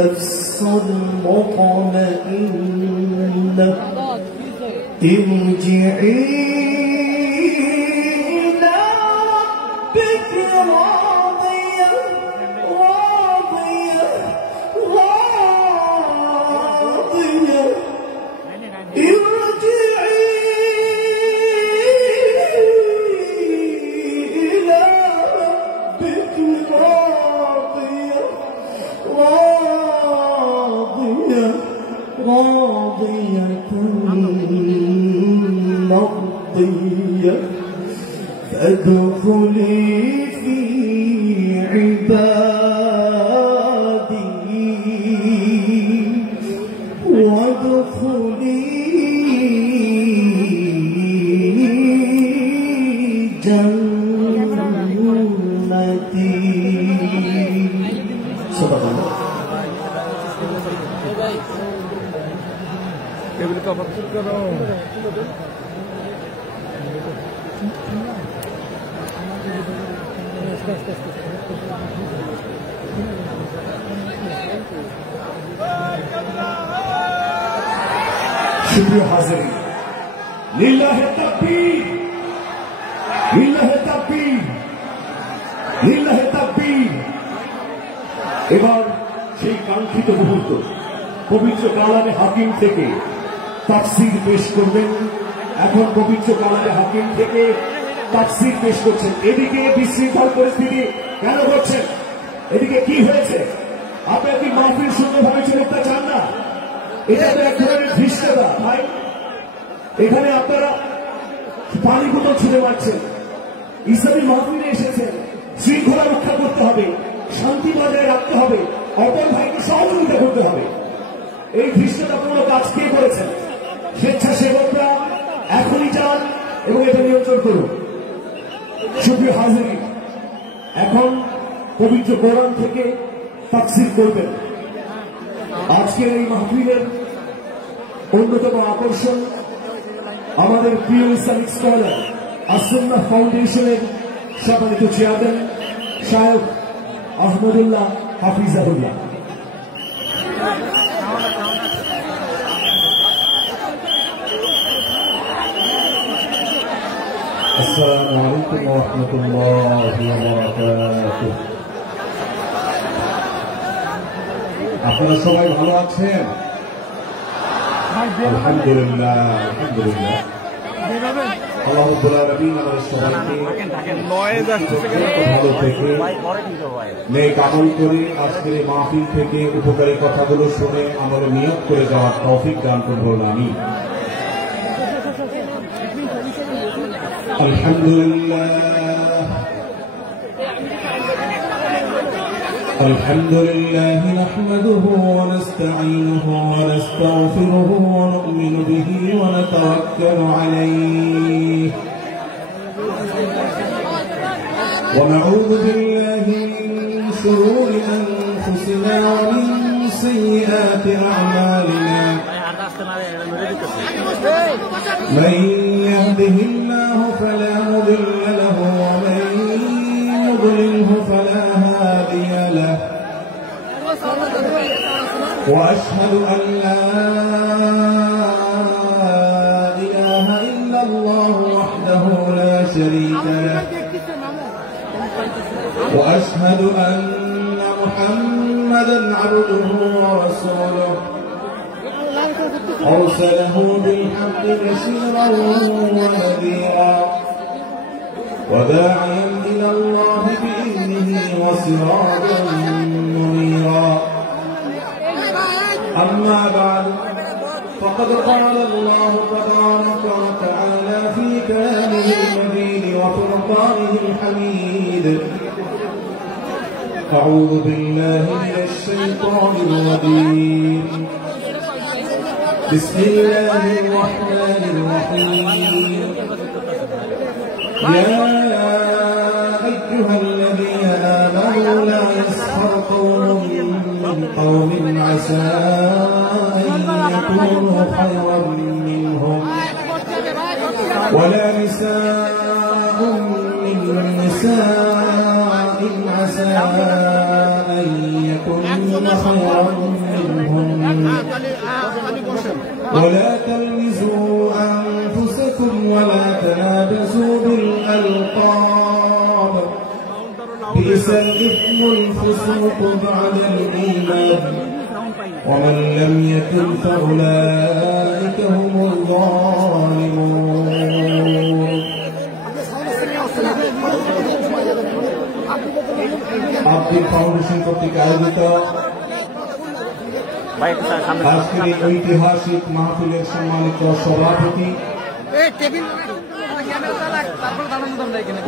نفس مطمئنة ارجعي إلى ربك راضية راضية راضية ارجعي إلى ربك راضية راضية راضية مرضية فادخلي في عبادي وادخلي جنتي. صدق الله. Table का पत्थर करो शुक्रिया हाजिर लिल्लाहि तकबीर लिल्लाहि तकबीर लिल्लाहि तकबीर। এবার সেই কাঙ্ক্ষিত মুহূর্ত পবিত্র কালামে হাকিম থেকে তাফসীর পেশ করবেন। এখন পবিত্র কালামে হাকিম থেকে তাফসীর পেশ করছেন। এদিকে বিশৃঙ্খল পরিস্থিতি কেন করছেন? এদিকে কি হয়েছে? আপনারা কি মাহফিল সুন্দরভাবে চলতে চান না? এটা তো এক ধরনের ধৃষ্টতা ভাই। এখানে আপনারা পানি বোতল ছুঁড়ে মারছেন। ইসলামী মাহফিলে এসেছেন, শৃঙ্খলা রক্ষা করতে হবে, শান্তি বজায় রাখতে হবে, অপর ভাইকে সহযোগিতা করতে হবে। এই ধৃষ্টতাপূর্ণ কাজ কে করেছেন? স্বেচ্ছাসেবকরা। এখনই যান এবং এটা নিয়ন্ত্রণ করুন। সুপ্রিয় হাজিরিন, এখন পবিত্র কোরআন থেকে তাফসীর করবেন। আজকের এই মাহফিলের অন্যতম আকর্ষণ আমাদের প্রিয় ইসলামিক স্কলার আস-সুন্নাহ ফাউন্ডেশনের সম্মানিত চেয়ারম্যান শায়খ আহমদুল্লাহ হাফিজাহুল্লাহ। আসসালামু আলাইকুম ওয়া রাহমাতুল্লাহি ওয়া বারাকাতুহু। আপনারা সবাই ভালো আছেন? আলহামদুলিল্লাহ আলহামদুলিল্লাহ। আল্লাহ রাব্বুল আলামিন আমাদের সবাইকে ভালো থেকে নেক আমল করে আজকের এই মাহফিল থেকে উপকারী কথাগুলো শুনে আমলে নিয়ত করে যাওয়ার তৌফিক দান করুন। আমিন। আলহামদুলিল্লাহ الحمد لله نحمده ونستعينه ونستغفره ونؤمن به ونتوكل عليه ونعوذ بالله من شرور أنفسنا ومن سيئات أعمالنا من يهده الله فلا مضل له ومن يضلله فلا هادي له وأشهد أن لا إله إلا الله وحده لا شريك له وأشهد أن محمدا عبده ورسوله أرسله بالحق بشيرا ونذيرا وداعيا إلى الله بإذنه وسراجا منيرا. أما بعد فقد قال الله تبارك وتعالى في كلامه المبين وفرقانه الحميد: أعوذ بالله من الشيطان الرجيم. بسم الله الرحمن الرحيم. يا أيها الذين آمنوا لا يسخر قوم من قوم عسى أن يكونوا خيرا منهم ولا نساء من نساء عسى أن يكن خيرا منهم ولا تلمزوا أنفسكم ولا تنابزوا بالألقاب بئس الإثم الفسوق بعد الإيمان ومن لم يتب فأولئك هم الظالمون আব্দুল ফাউন্ডেশন কর্তৃক আয়োজিত আজকের এই ঐতিহাসিক মাহফিলের সম্মানিত সভাপতি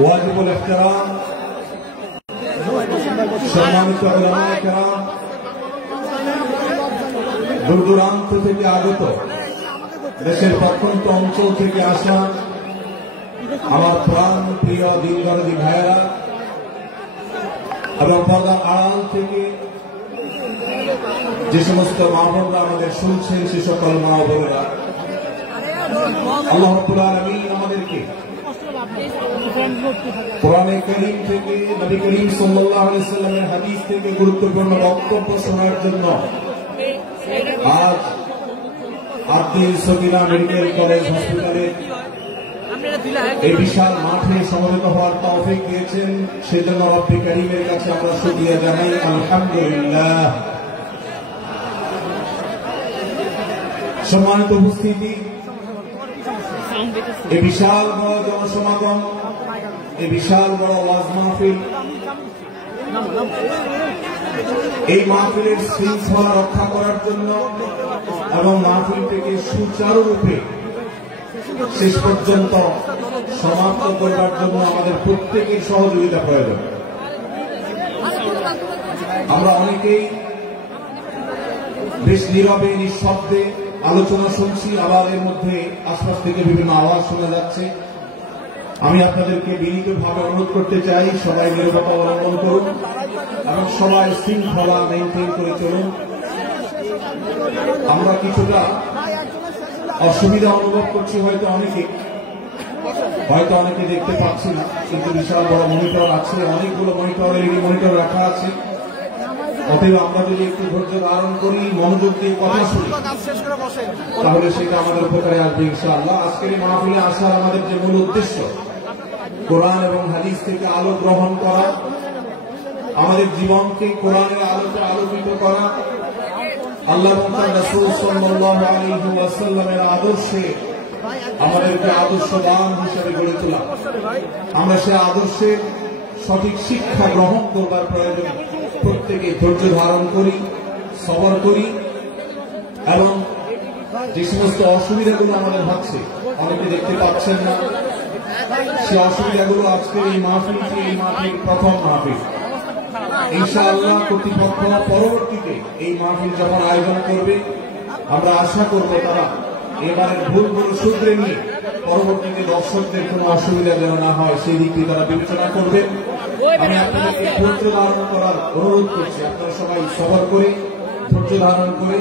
ওয়াজিবুল ইহতিরাম সম্মানিত উলামায়ে কেরাম, দূর দূরান্ত থেকে আগত, দেশের প্রত্যন্ত অঞ্চল থেকে আসা আমার প্রাণ প্রিয় দিনদরদি ভাইয়েরা এবং পর্দার আড়াল থেকে যে সমস্ত মা বোনরা আমাদের শুনছেন, সে সকল মা বোনেরা, আল্লাহ রাব্বুল আলামিন আমাদেরকে কোরআনে কারীম থেকে, নবী করিম সাল্লাল্লাহু আলাইহি ওয়াসাল্লামের হাদিস থেকে গুরুত্বপূর্ণ বক্তব্য শোনার জন্য আজ আব্দুল সকিনা মেডিকেল কলেজ হসপিটালে এই বিশাল মাঠে সমবেত হওয়ার তৌফিক দিয়েছেন। সেজন্য রব্বি কারীমের কাছে আমরা শুকরিয়া জানাই, আলহামদুলিল্লাহ। সম্মানিত উপস্থিতি, এই বিশাল বড় জনসমাগম, এই বিশাল বড় ওয়াজ মাহফিল, এই মাহফিলের শৃঙ্খলা রক্ষা করার জন্য এবং মাহফিলটিকে সুচারুরূপে শেষ পর্যন্ত সমাপ্ত করবার জন্য আমাদের প্রত্যেকের সহযোগিতা প্রয়োজন। আমরা অনেকেই বেশ নীরবে নিঃশব্দে আলোচনা শুনছি, আবার এর মধ্যে আশপাশ থেকে বিভিন্ন আওয়াজ শোনা যাচ্ছে। আমি আপনাদেরকে বিনীতভাবে অনুরোধ করতে চাই, সবাই নীরবতা অবলম্বন করুন এবং সবাই শৃঙ্খলা মেনটেন করে চলুন। আমরা কিছুটা অসুবিধা অনুভব করছি, হয়তো অনেকে দেখতে পাচ্ছি না, কিন্তু বিশাল বড় মনিটর আছে, অনেকগুলো মনিটর, এলইডি মনিটর রাখা আছে। অতএব আমরা যদি একটু ধৈর্য ধারণ করি, মনোযোগ দিয়ে কথা শুনি, তাহলে সেটা আমাদের উপকারে আসবে ইনশাআল্লাহ। আজকের এই মাহফিলে আসার আমাদের যে মূল উদ্দেশ্য, কোরআন এবং হাদিস থেকে আলো গ্রহণ করা, আমাদের জীবনকে কোরআনের আলোতে আলোকিত করা, আল্লাহ এবং তার রাসূল সাল্লাল্লাহু আলাইহি ওয়াসাল্লামের আদর্শে আমাদেরকে আদর্শবান হিসেবে গড়ে তোলা। আমরা সে আদর্শের সঠিক শিক্ষা গ্রহণ করবার প্রয়োজনে প্রত্যেকে ধৈর্য ধারণ করি, সবর করি এবং যে সমস্ত অসুবিধাগুলো আমাদের হচ্ছে, অনেকে দেখতে পাচ্ছেন না, সে অসুবিধাগুলো আজকের এই মাহফিলটি, এই মাহফিল প্রথম মাহফিল। ইনশাআল্লাহ কর্তৃপক্ষ পরবর্তীতে এই মাহফিল যখন আয়োজন করবে, আমরা আশা করব তারা এবারের ভুলগুলো শুধরে নিয়ে পরবর্তীতে দর্শকদের কোনো অসুবিধা যেন না হয়, সেই দিকটি তারা বিবেচনা করবেন। আমি আপনাদেরকে ধৈর্য ধারণ করার অনুরোধ করছি, আপনারা সবাই সবর করে, ধৈর্য ধারণ করে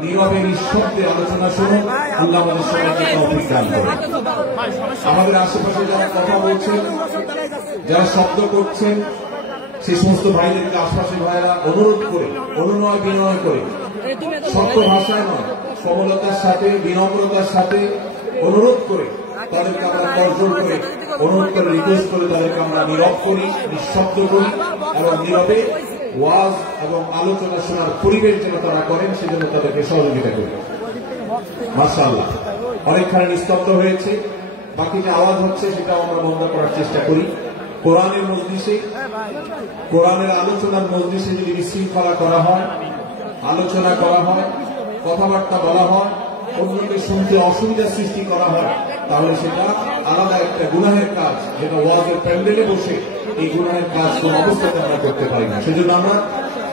নীরবে নিঃশব্দে আলোচনা শুনুন। আল্লাহ আমাদের সবাইকে তৌফিক দান করুন। আমাদের আশেপাশে যারা কথা বলছেন, যারা শব্দ করছেন, সেই সমস্ত ভাইদেরকে আশপাশের ভাইরা অনুরোধ করে, অনুনয় বিনয় করে, শক্ত ভাষায় নয়, সবলতার সাথে, বিনম্রতার সাথে অনুরোধ করে তাদেরকে আমরা তর্জন করে, অনুরোধ করে, রিকোয়েস্ট করে তাদেরকে আমরা নীরব করি, নিঃশব্দ করি এবং নীরবে ওয়াজ এবং আলোচনা শোনার পরিবেশ যেন তারা করেন, সেজন্য তাদেরকে সহযোগিতা করি। মাশাআল্লাহ, অনেকখানি নিস্তব্ধ হয়েছে, বাকি যে আওয়াজ হচ্ছে সেটাও আমরা বন্ধ করার চেষ্টা করি। কোরআনের মজলিসে, কোরআনের আলোচনার মজলিসে যদি বিশৃঙ্খলা করা হয়, আলোচনা করা হয়, কথাবার্তা বলা হয়, অন্যকে শুনতে অসুবিধা সৃষ্টি করা হয়, তাহলে সেটা আলাদা একটা গুনাহের কাজ, যেটা ওয়াজের প্যান্ডেলে বসে এই গুনাহের কাজ কোন অবস্থাতে আমরা করতে পারি না। সেজন্য আমরা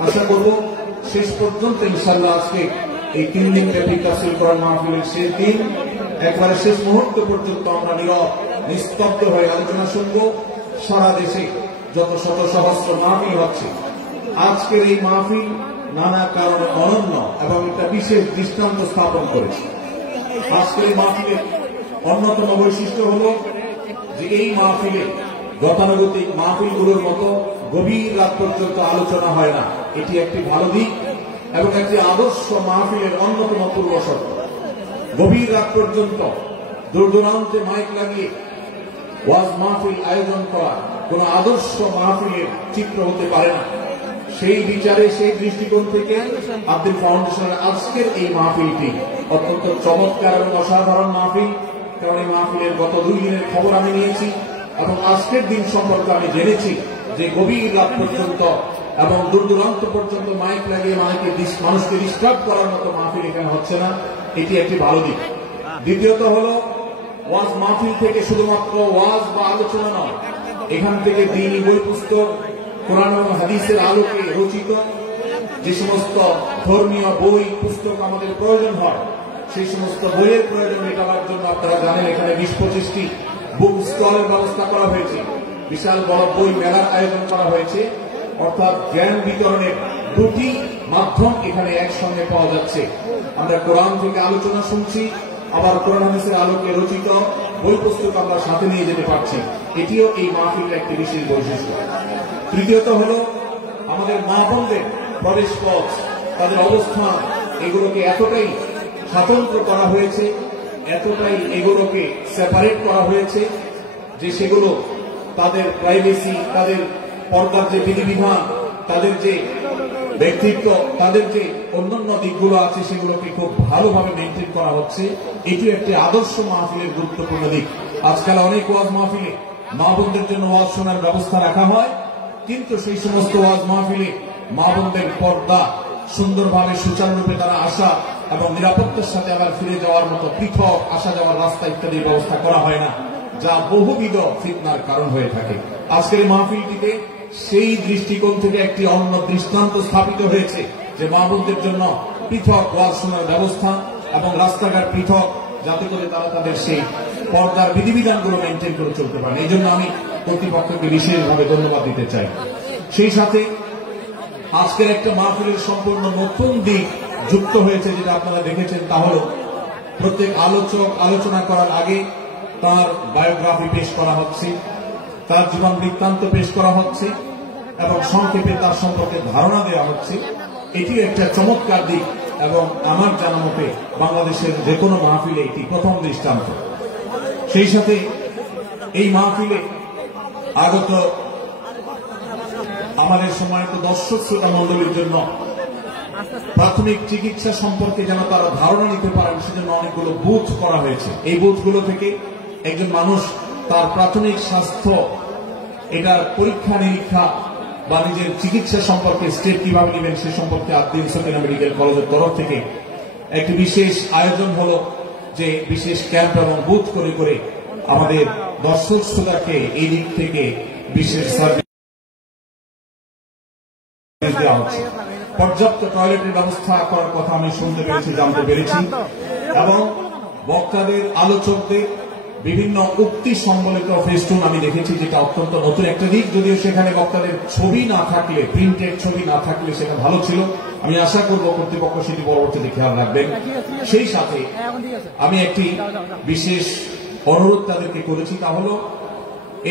আশা করব শেষ পর্যন্ত ইনশাআল্লাহ আজকে এই 3 দিন ব্যাপী তাফসীর কোরআন মাহফিলের শেষ দিন, একবারে শেষ মুহূর্ত পর্যন্ত আমরা নীরব নিস্তব্ধ হয়ে আলোচনা শুনব। সারা দেশে যত শত সহস্র মাহফিল হচ্ছে, আজকের এই মাহফিল নানা কারণে অনন্য এবং একটা বিশেষ দৃষ্টান্ত স্থাপন করেছে। আজকের এই মাহফিলের অন্যতম বৈশিষ্ট্য হল যে এই মাহফিলে গতানুগতিক মাহফিলগুলোর মতো গভীর রাত পর্যন্ত আলোচনা হয় না। এটি একটি ভালো দিক এবং একটি আদর্শ মাহফিলের অন্যতম পূর্বশর্ত। গভীর রাত পর্যন্ত দূরদূরান্তে মাইক লাগিয়ে ওয়াজ মাহফিল আয়োজন করা কোন আদর্শ মাহফিলের চিত্র হতে পারে না। সেই বিচারে, সেই দৃষ্টিকোণ থেকে আব্দুল ফাউন্ডেশনের আজকের এই মাহফিলটি অত্যন্ত চমৎকার এবং অসাধারণ মাহফিল। কারণ এই মাহফিলের গত 2 দিনের খবর আমি নিয়েছি এবং আজকের দিন সম্পর্কে আমি জেনেছি যে গভীর রাত পর্যন্ত এবং দূর দূরান্ত পর্যন্ত মাইক লাগিয়ে মানুষকে ডিস্টার্ব করার মতো মাহফিল এখানে হচ্ছে না। এটি একটি ভালো দিক। দ্বিতীয়ত হলো, ওয়াজ মাহফিল থেকে শুধুমাত্র ওয়াজ বা আলোচনা নয়, এখান থেকে দ্বীনি বই পুস্তক, কোরআন এবং হাদিসের আলোকে রচিত যে সমস্ত ধর্মীয় বই পুস্তক আমাদের প্রয়োজন হয়, সেই সমস্ত বইয়ের প্রয়োজন মেটাবার জন্য আপনারা জানেন এখানে 20-25টি বুক স্টলের ব্যবস্থা করা হয়েছে। বিশাল বড় বই মেলার আয়োজন করা হয়েছে। অর্থাৎ জ্ঞান বিতরণের 2টি মাধ্যম এখানে একসঙ্গে পাওয়া যাচ্ছে। আমরা কোরআন থেকে আলোচনা শুনছি, আবার কোরআন হাদিসের আলোকে রচিত বই পুস্তক আমরা সাথে নিয়ে যেতে পারছি। এটিও এই মাহফিলের একটি বিশেষ বৈশিষ্ট্য। তৃতীয়ত হল, আমাদের মা বোনদের প্রবেশ পথ, তাদের অবস্থান, এগুলোকে এতটাই স্বতন্ত্র করা হয়েছে, এতটাই এগুলোকে সেপারেট করা হয়েছে যে সেগুলো তাদের প্রাইভেসি, তাদের পর্দার যে বিধিবিধান, তাদের যে ব্যক্তিত্ব, তাদের যে অন্যান্য দিকগুলো আছে সেগুলোকে খুব ভালোভাবে মেনটেন করা হচ্ছে। এটি একটি আদর্শ মাহফিলের গুরুত্বপূর্ণ দিক। আজকাল অনেক ওয়াজ মাহফিলে মা বোনদের জন্য ওয়াজ শোনার ব্যবস্থা রাখা হয়, কিন্তু সেই সমস্ত ওয়াজ মাহফিলে মা বোনদের পর্দা সুন্দরভাবে সুচারুরূপে তারা আসা এবং নিরাপত্তার সাথে আবার ফিরে যাওয়ার মতো পৃথক আসা যাওয়ার রাস্তা ইত্যাদির ব্যবস্থা করা হয় না, যা বহুবিধ ফিতনার কারণ হয়ে থাকে। আজকের এই মাহফিলটিতে সেই দৃষ্টিকোণ থেকে একটি অন্য দৃষ্টান্ত স্থাপিত হয়েছে যে মা বোনদের জন্য পৃথক ওয়াজ শোনার ব্যবস্থা এবং রাস্তাঘাট পৃথক, যাতে করে তারা তাদের সেই পর্দার বিধিবিধানগুলো মেনটেন করে চলতে পারে। এই জন্য আমি কর্তৃপক্ষকে বিশেষভাবে ধন্যবাদ দিতে চাই। সেই সাথে আজকের একটা মাহফিলের সম্পূর্ণ নতুন দিক যুক্ত হয়েছে, যেটা আপনারা দেখেছেন, তা হল প্রত্যেক আলোচক আলোচনা করার আগে তার বায়োগ্রাফি পেশ করা হচ্ছে, তার জীবন বৃত্তান্ত পেশ করা হচ্ছে এবং সংক্ষেপে তার সম্পর্কে ধারণা দেওয়া হচ্ছে। এটি একটা চমৎকার দিক এবং আমার জানা মতে বাংলাদেশের যে কোনো মাহফিলে এটি প্রথম দৃষ্টান্ত। সেই সাথে এই মাহফিলে আগত আমাদের সম্মানিত দর্শক শ্রোতা মন্ডলীর জন্য প্রাথমিক চিকিৎসা সম্পর্কে যেন তারা ধারণা নিতে পারেন সেজন্য অনেকগুলো বুথ করা হয়েছে। এই বুথগুলো থেকে একজন মানুষ তার প্রাথমিক স্বাস্থ্য, এটার পরীক্ষা নিরীক্ষা বা নিজের চিকিৎসা সম্পর্কে স্টেপ কিভাবে নেবেন সে সম্পর্কে আদ্দিন সকিনা মেডিকেল কলেজের তরফ থেকে একটি বিশেষ আয়োজন হলো, যে বিশেষ ক্যাম্প এবং বুথ করে করে আমাদের দর্শক শ্রোতাকে এই দিক থেকে বিশেষ সার্ভিস দেওয়া হচ্ছে। পর্যাপ্ত টয়লেটের ব্যবস্থা করার কথা আমি শুনতে পেরেছি, জানতে পেরেছি এবং বক্তাদের, আলোচকদের বিভিন্ন উক্তি সম্বলিত ফেস্টুন আমি দেখেছি, যেটা অত্যন্ত নতুন একটা দিক। যদিও সেখানে বক্তাদের ছবি না থাকলে, প্রিন্টেড ছবি না থাকলে সেটা ভালো ছিল। আমি আশা করব কর্তৃপক্ষ সেটি পরবর্তীতে খেয়াল রাখবেন। সেই সাথে আমি একটি বিশেষ অনুরোধ তাদেরকে করেছি, তা হল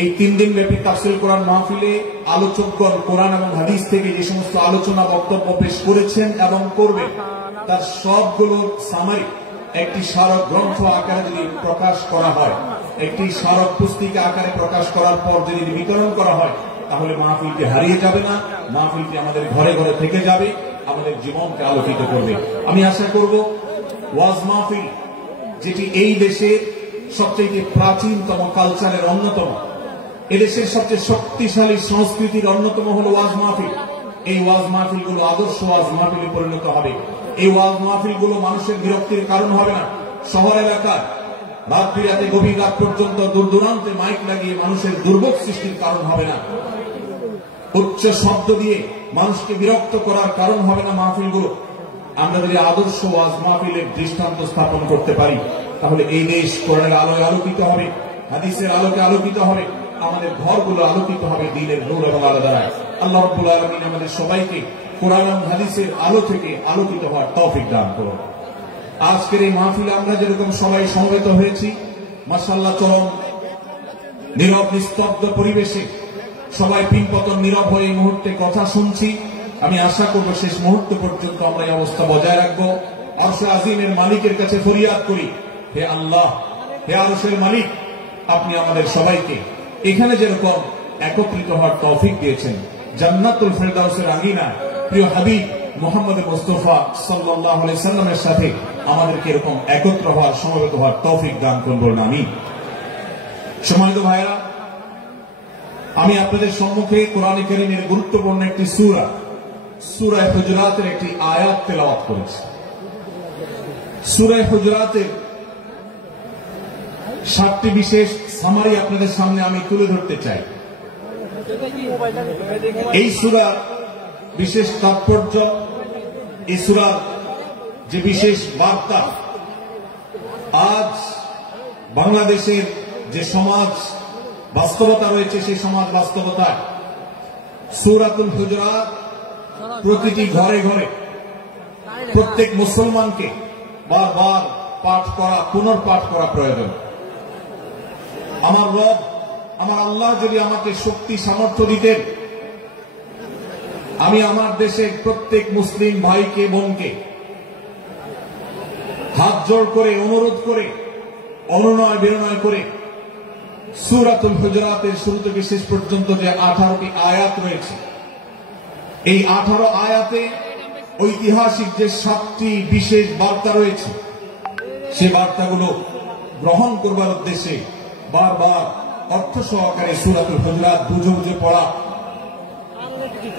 এই 3 দিন ব্যাপী তাফসীর কোরআন মাহফিলে আলোচকগণ কোরআন এবং হাদিস থেকে যে সমস্ত আলোচনা বক্তব্য পেশ করেছেন এবং করবেন, তার সবগুলো সামারি একটি স্মারক গ্রন্থ আকারে যদি প্রকাশ করা হয়, একটি স্মারক পুস্তিকা আকারে প্রকাশ করার পর যদি বিতরণ করা হয়, তাহলে মাহফিলটি হারিয়ে যাবে না, মাহফিলটি আমাদের ঘরে ঘরে থেকে যাবে, আমাদের জীবনকে আলোকিত করবে। আমি আশা করব ওয়াজ মাহফিল, যেটি এই দেশের সবচেয়ে প্রাচীনতম কালচারের অন্যতম, এদেশের সবচেয়ে শক্তিশালী সংস্কৃতির অন্যতম হল ওয়াজ মাহফিল। এই ওয়াজ মাহফিলগুলো আদর্শ ওয়াজ মাহফিলে পরিণত হবে। এই ওয়াজ মাহফিলগুলো মানুষের বিরক্তির কারণ হবে না। শহর এলাকায় রাত বিরাতে গভীর রাত পর্যন্ত দূর দূরান্তে মাইক লাগিয়ে মানুষের দুর্ভোগ সৃষ্টির কারণ হবে না। উচ্চ শব্দ দিয়ে মানুষকে বিরক্ত করার কারণ হবে না মাহফিলগুলো। আমরা যদি আদর্শ ওয়াজ মাহফিলের দৃষ্টান্ত স্থাপন করতে পারি, তাহলে এই দেশ কোরআনের আলোয় আলোকিত হবে, হাদিসের আলোকে আলোকিত হবে, আমাদের ঘরগুলো আলোকিত হবে দ্বীনের নূর এবং আলো দ্বারা। আল্লাহ রাব্বুল আলামিন আমাদের সবাইকে কোরআন এবং হাদিসের আলো থেকে আলোকিত হওয়ার তৌফিক দান করুন। আজকের এই মাহফিলে আমরা যেরকম সবাই সমবেত হয়েছি, মাশাআল্লাহ, চরম নীরব নিস্তব্ধ পরিবেশে সবাই পিনপতন নীরব হয়ে এই মুহূর্তে কথা শুনছি। আমি আশা করব শেষ মুহূর্ত পর্যন্ত আমরা এই অবস্থা বজায় রাখবো। আরশে আজিমের মালিকের কাছে ফরিয়াদ করি, হে আল্লাহ, হে আরশের মালিক, আপনি আমাদের সবাইকে এখানে যেরকম একত্রিত হওয়ার তৌফিক দিয়েছেন, জান্নাতুল ফেরদাউসের আঙিনা প্রিয় হাবিব মুহাম্মদ মুস্তাফা সাল্লাল্লাহু আলাইহি সাল্লামের সাথে আমাদেরকে এরকম একত্র হওয়ার, সমবেত হওয়ার তৌফিক দান করুন, আমিন। সম্মানিত ভাইরা, আমি আপনাদের সম্মুখে কোরআনে কারীমের গুরুত্বপূর্ণ একটি সূরা, সূরা হুজুরাতের একটি আয়াত তেলাওয়াত করেছি। সূরা হুজুরাতের 7টি বিশেষ সামারি আপনাদের সামনে আমি তুলে ধরতে চাই। এই সূরার বিশেষ তাৎপর্য, এই সূরার যে বিশেষ বার্তা, আজ বাংলাদেশের যে সমাজ বাস্তবতা রয়েছে, সেই সমাজ বাস্তবতায় সূরাতুল হুজুরাত প্রতিটি ঘরে ঘরে প্রত্যেক মুসলমানকে বারবার পাঠ করা, পুনর্পাঠ করা প্রয়োজন। আমার রব, আমার আল্লাহ যদি আমাকে শক্তি সামর্থ্য দিতেন, আমি আমার দেশের প্রত্যেক মুসলিম ভাইকে বোনকে হাত জোড় করে, অনুরোধ করে, অনুনয় বিনয় করে সূরাতুল হুজুরাতের শুরু থেকে শেষ পর্যন্ত যে 18টি আয়াত রয়েছে, এই 18 আয়াতে ঐতিহাসিক যে 7টি বিশেষ বার্তা রয়েছে, সে বার্তাগুলো গ্রহণ করবার উদ্দেশ্যে বারবার অর্থ সহকারে সূরাতুল হুজুরাত বুঝে বুঝে পড়া,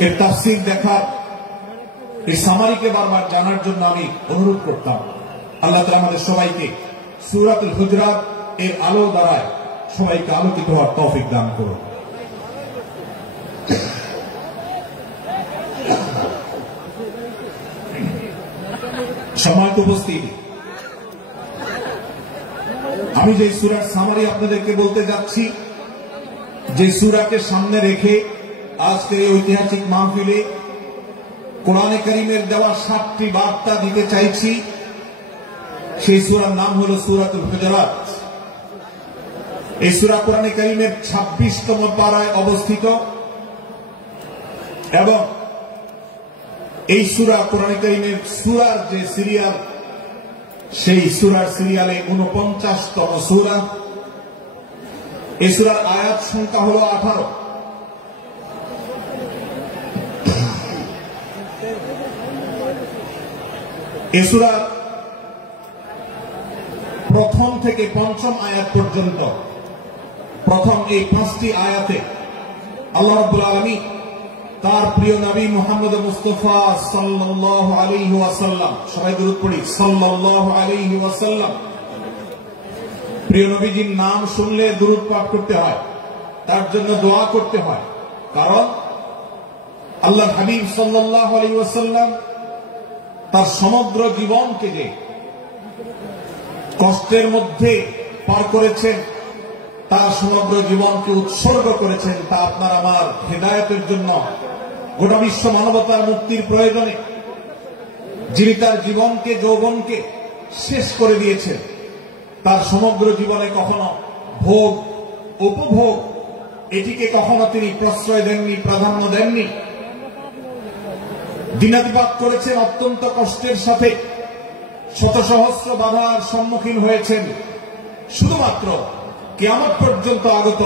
এর তাফসীর দেখা, এই সামারিকে বারবার জানার জন্য আমি অনুরোধ করতাম। আল্লাহ তাআলা আমাদের সবাইকে সূরাতুল হুজুরাত এর আলো দ্বারায় সবাইকে আলোকিত হওয়ার তৌফিক দান করুন। সম্মানিত উপস্থিতি, আমি যে সূরার সামারি আপনাদেরকে বলতে যাচ্ছি, যে সূরাকে সামনে রেখে আজকের এই ঐতিহাসিক মাহফিলে কোরআনে কারীমের দেওয়া 7টি বার্তা দিতে চাইছি, সেই সূরার নাম হলো সূরাতুল হুজুরাত। এই সূরা কোরআনে কারীমের 26তম পারায় অবস্থিত এবং এই সূরা কোরআনে কারীমের সূরার যে সিরিয়াল, সেই সূরার সিরিয়ালে 49তম সূরা। এই সূরার আয়াত সংখ্যা হলো 18। এই সূরা প্রথম থেকে 5ম আয়াত পর্যন্ত, প্রথম এই 5টি আয়াতে আল্লাহ রাব্বুল আলামিন তার প্রিয় নবী মুহাম্মদ মুস্তাফা সাল্লাল্লাহু আলাইহি ওয়াসাল্লাম, সবাই দরুদ পড়ি, সাল্লাল্লাহু আলাইহি ওয়াসাল্লাম, প্রিয় নবীজির নাম শুনলে দরুদ পাঠ করতে হয়, তার জন্য দোয়া করতে হয়। কারণ আল্লাহর হাবিব সাল্লাল্লাহু আলাইহি ওয়াসাল্লাম তার সমগ্র জীবনকে যে কষ্টের মধ্যে পার করেছেন, তার সমগ্র জীবনকে উৎসর্গ করেছেন, তা আপনার আমার হেদায়েতের জন্য, গোটা বিশ্ব মানবতার মুক্তির প্রয়োজনে। যিনি তার জীবনকে, যৌবনকে শেষ করে দিয়েছেন, তার সমগ্র জীবনে কখনো ভোগ, উপভোগ, এটিকে কখনো তিনি প্রশ্রয় দেননি, প্রাধান্য দেননি। দিনাতিপাত করেছেন অত্যন্ত কষ্টের সাথে, শত সহস্র বাধার সম্মুখীন হয়েছেন, শুধুমাত্র কিয়ামত পর্যন্ত আগত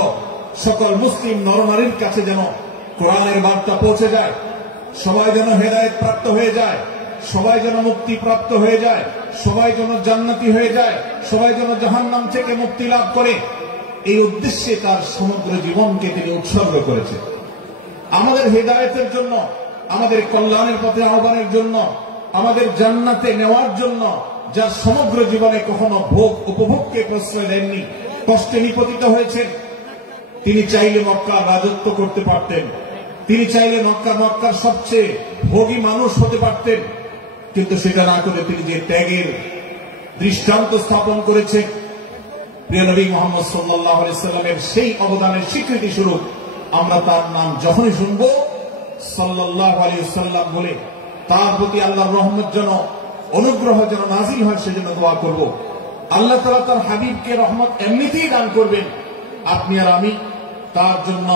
সকল মুসলিম নরনারীর কাছে যেন কোরআনের বার্তা পৌঁছে যায়, সবাই যেন হেদায়েত প্রাপ্ত হয়ে যায়, সবাই যেন মুক্তি প্রাপ্ত হয়ে যায়, সবাই যেন জান্নাতি হয়ে যায়, সবাই যেন জাহান্নাম থেকে মুক্তি লাভ করে, এই উদ্দেশ্যে তার সমগ্র জীবনকে তিনি উৎসর্গ করেছেন। আমাদের হেদায়েতের জন্য, আমাদের কল্যাণের পথে আহ্বানের জন্য, আমাদের জান্নাতে নেওয়ার জন্য, যার সমগ্র জীবনে কখনো ভোগ উপভোগকে প্রশ্রয় দেননি, কষ্টে নিপতিত হয়েছেন। তিনি চাইলে মক্কার রাজত্ব করতে পারতেন, তিনি চাইলে মক্কার সবচেয়ে ভোগী মানুষ হতে পারতেন, কিন্তু সেটা না করে তিনি যে ত্যাগের দৃষ্টান্ত স্থাপন করেছেন, প্রিয় নবী মুহাম্মদ সাল্লাল্লাহু আলাইহি সাল্লামের সেই অবদানের স্বীকৃতি স্বরূপ আমরা তার নাম যখনই শুনব সাল্লাল্লাহু আলাইহি সাল্লাম বলে তার প্রতি আল্লাহর রহমত যেন, অনুগ্রহ যেন নাজিল হয়, সেজন্য দোয়া করব। আল্লাহ তাআলা তার হাবিবকে রহমত এমনিতেই দান করবেন, আপনি আর আমি তার জন্য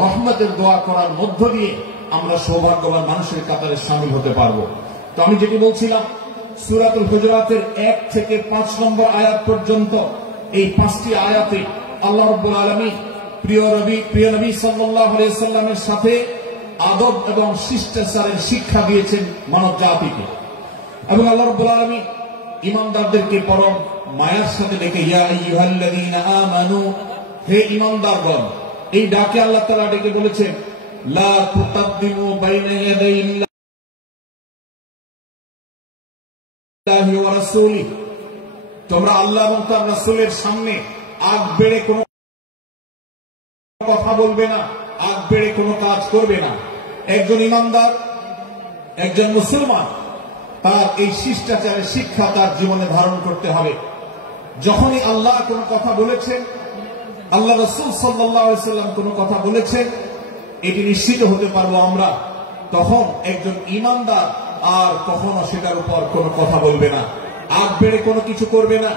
রহমতের দোয়া করার মধ্য দিয়ে আমরা সৌভাগ্যবান মানুষের কাতারে শামিল হতে পারবো। তো আমি যেটি বলছিলাম, সূরাতুল হুজুরাতের 1 থেকে 5 নম্বর আয়াত পর্যন্ত এই 5টি আয়াতে আল্লাহ রাব্বুল আলামিন প্রিয় নবী সাল্লাল্লাহু আলাইহি সাল্লামের সাথে আদব এবং শিষ্টাচারের শিক্ষা দিয়েছেন মানব জাতিকে। এবং আল্লাহ রাব্বুল আলামিন ঈমানদারদেরকে পরম মায়ার সাথে ডেকে ইয়া আইয়ুহাল্লাযীনা আমানু, হে ঈমানদারগণ, এই ডাকে আল্লাহ তাআলা ডেকে বলেছেন লা তুকাদ্দিমু বাইনা ইয়াদাইল্লাহি ওয়া রাসূলি, তোমরা আল্লাহ এবং তার রাসূলের সামনে আগ বেড়ে কোনো কথা বলবে না, আগ বেড়ে কোনো কাজ করবে না। একজন ঈমানদার, একজন মুসলমান, তার এই শিষ্টাচারের শিক্ষা তার জীবনে ধারণ করতে হবে। যখনই আল্লাহ কোনো কথা বলেছেন, আল্লাহ রাসূল সাল্লাল্লাহু আলাইহি সাল্লাম কোনো কথা বলেছেন, এটি নিশ্চিত হতে পারবো আমরা, তখন একজন ঈমানদার আর কখনো সেটার উপর কোনো কথা বলবে না, আগ বেড়ে কোনো কিছু করবে না,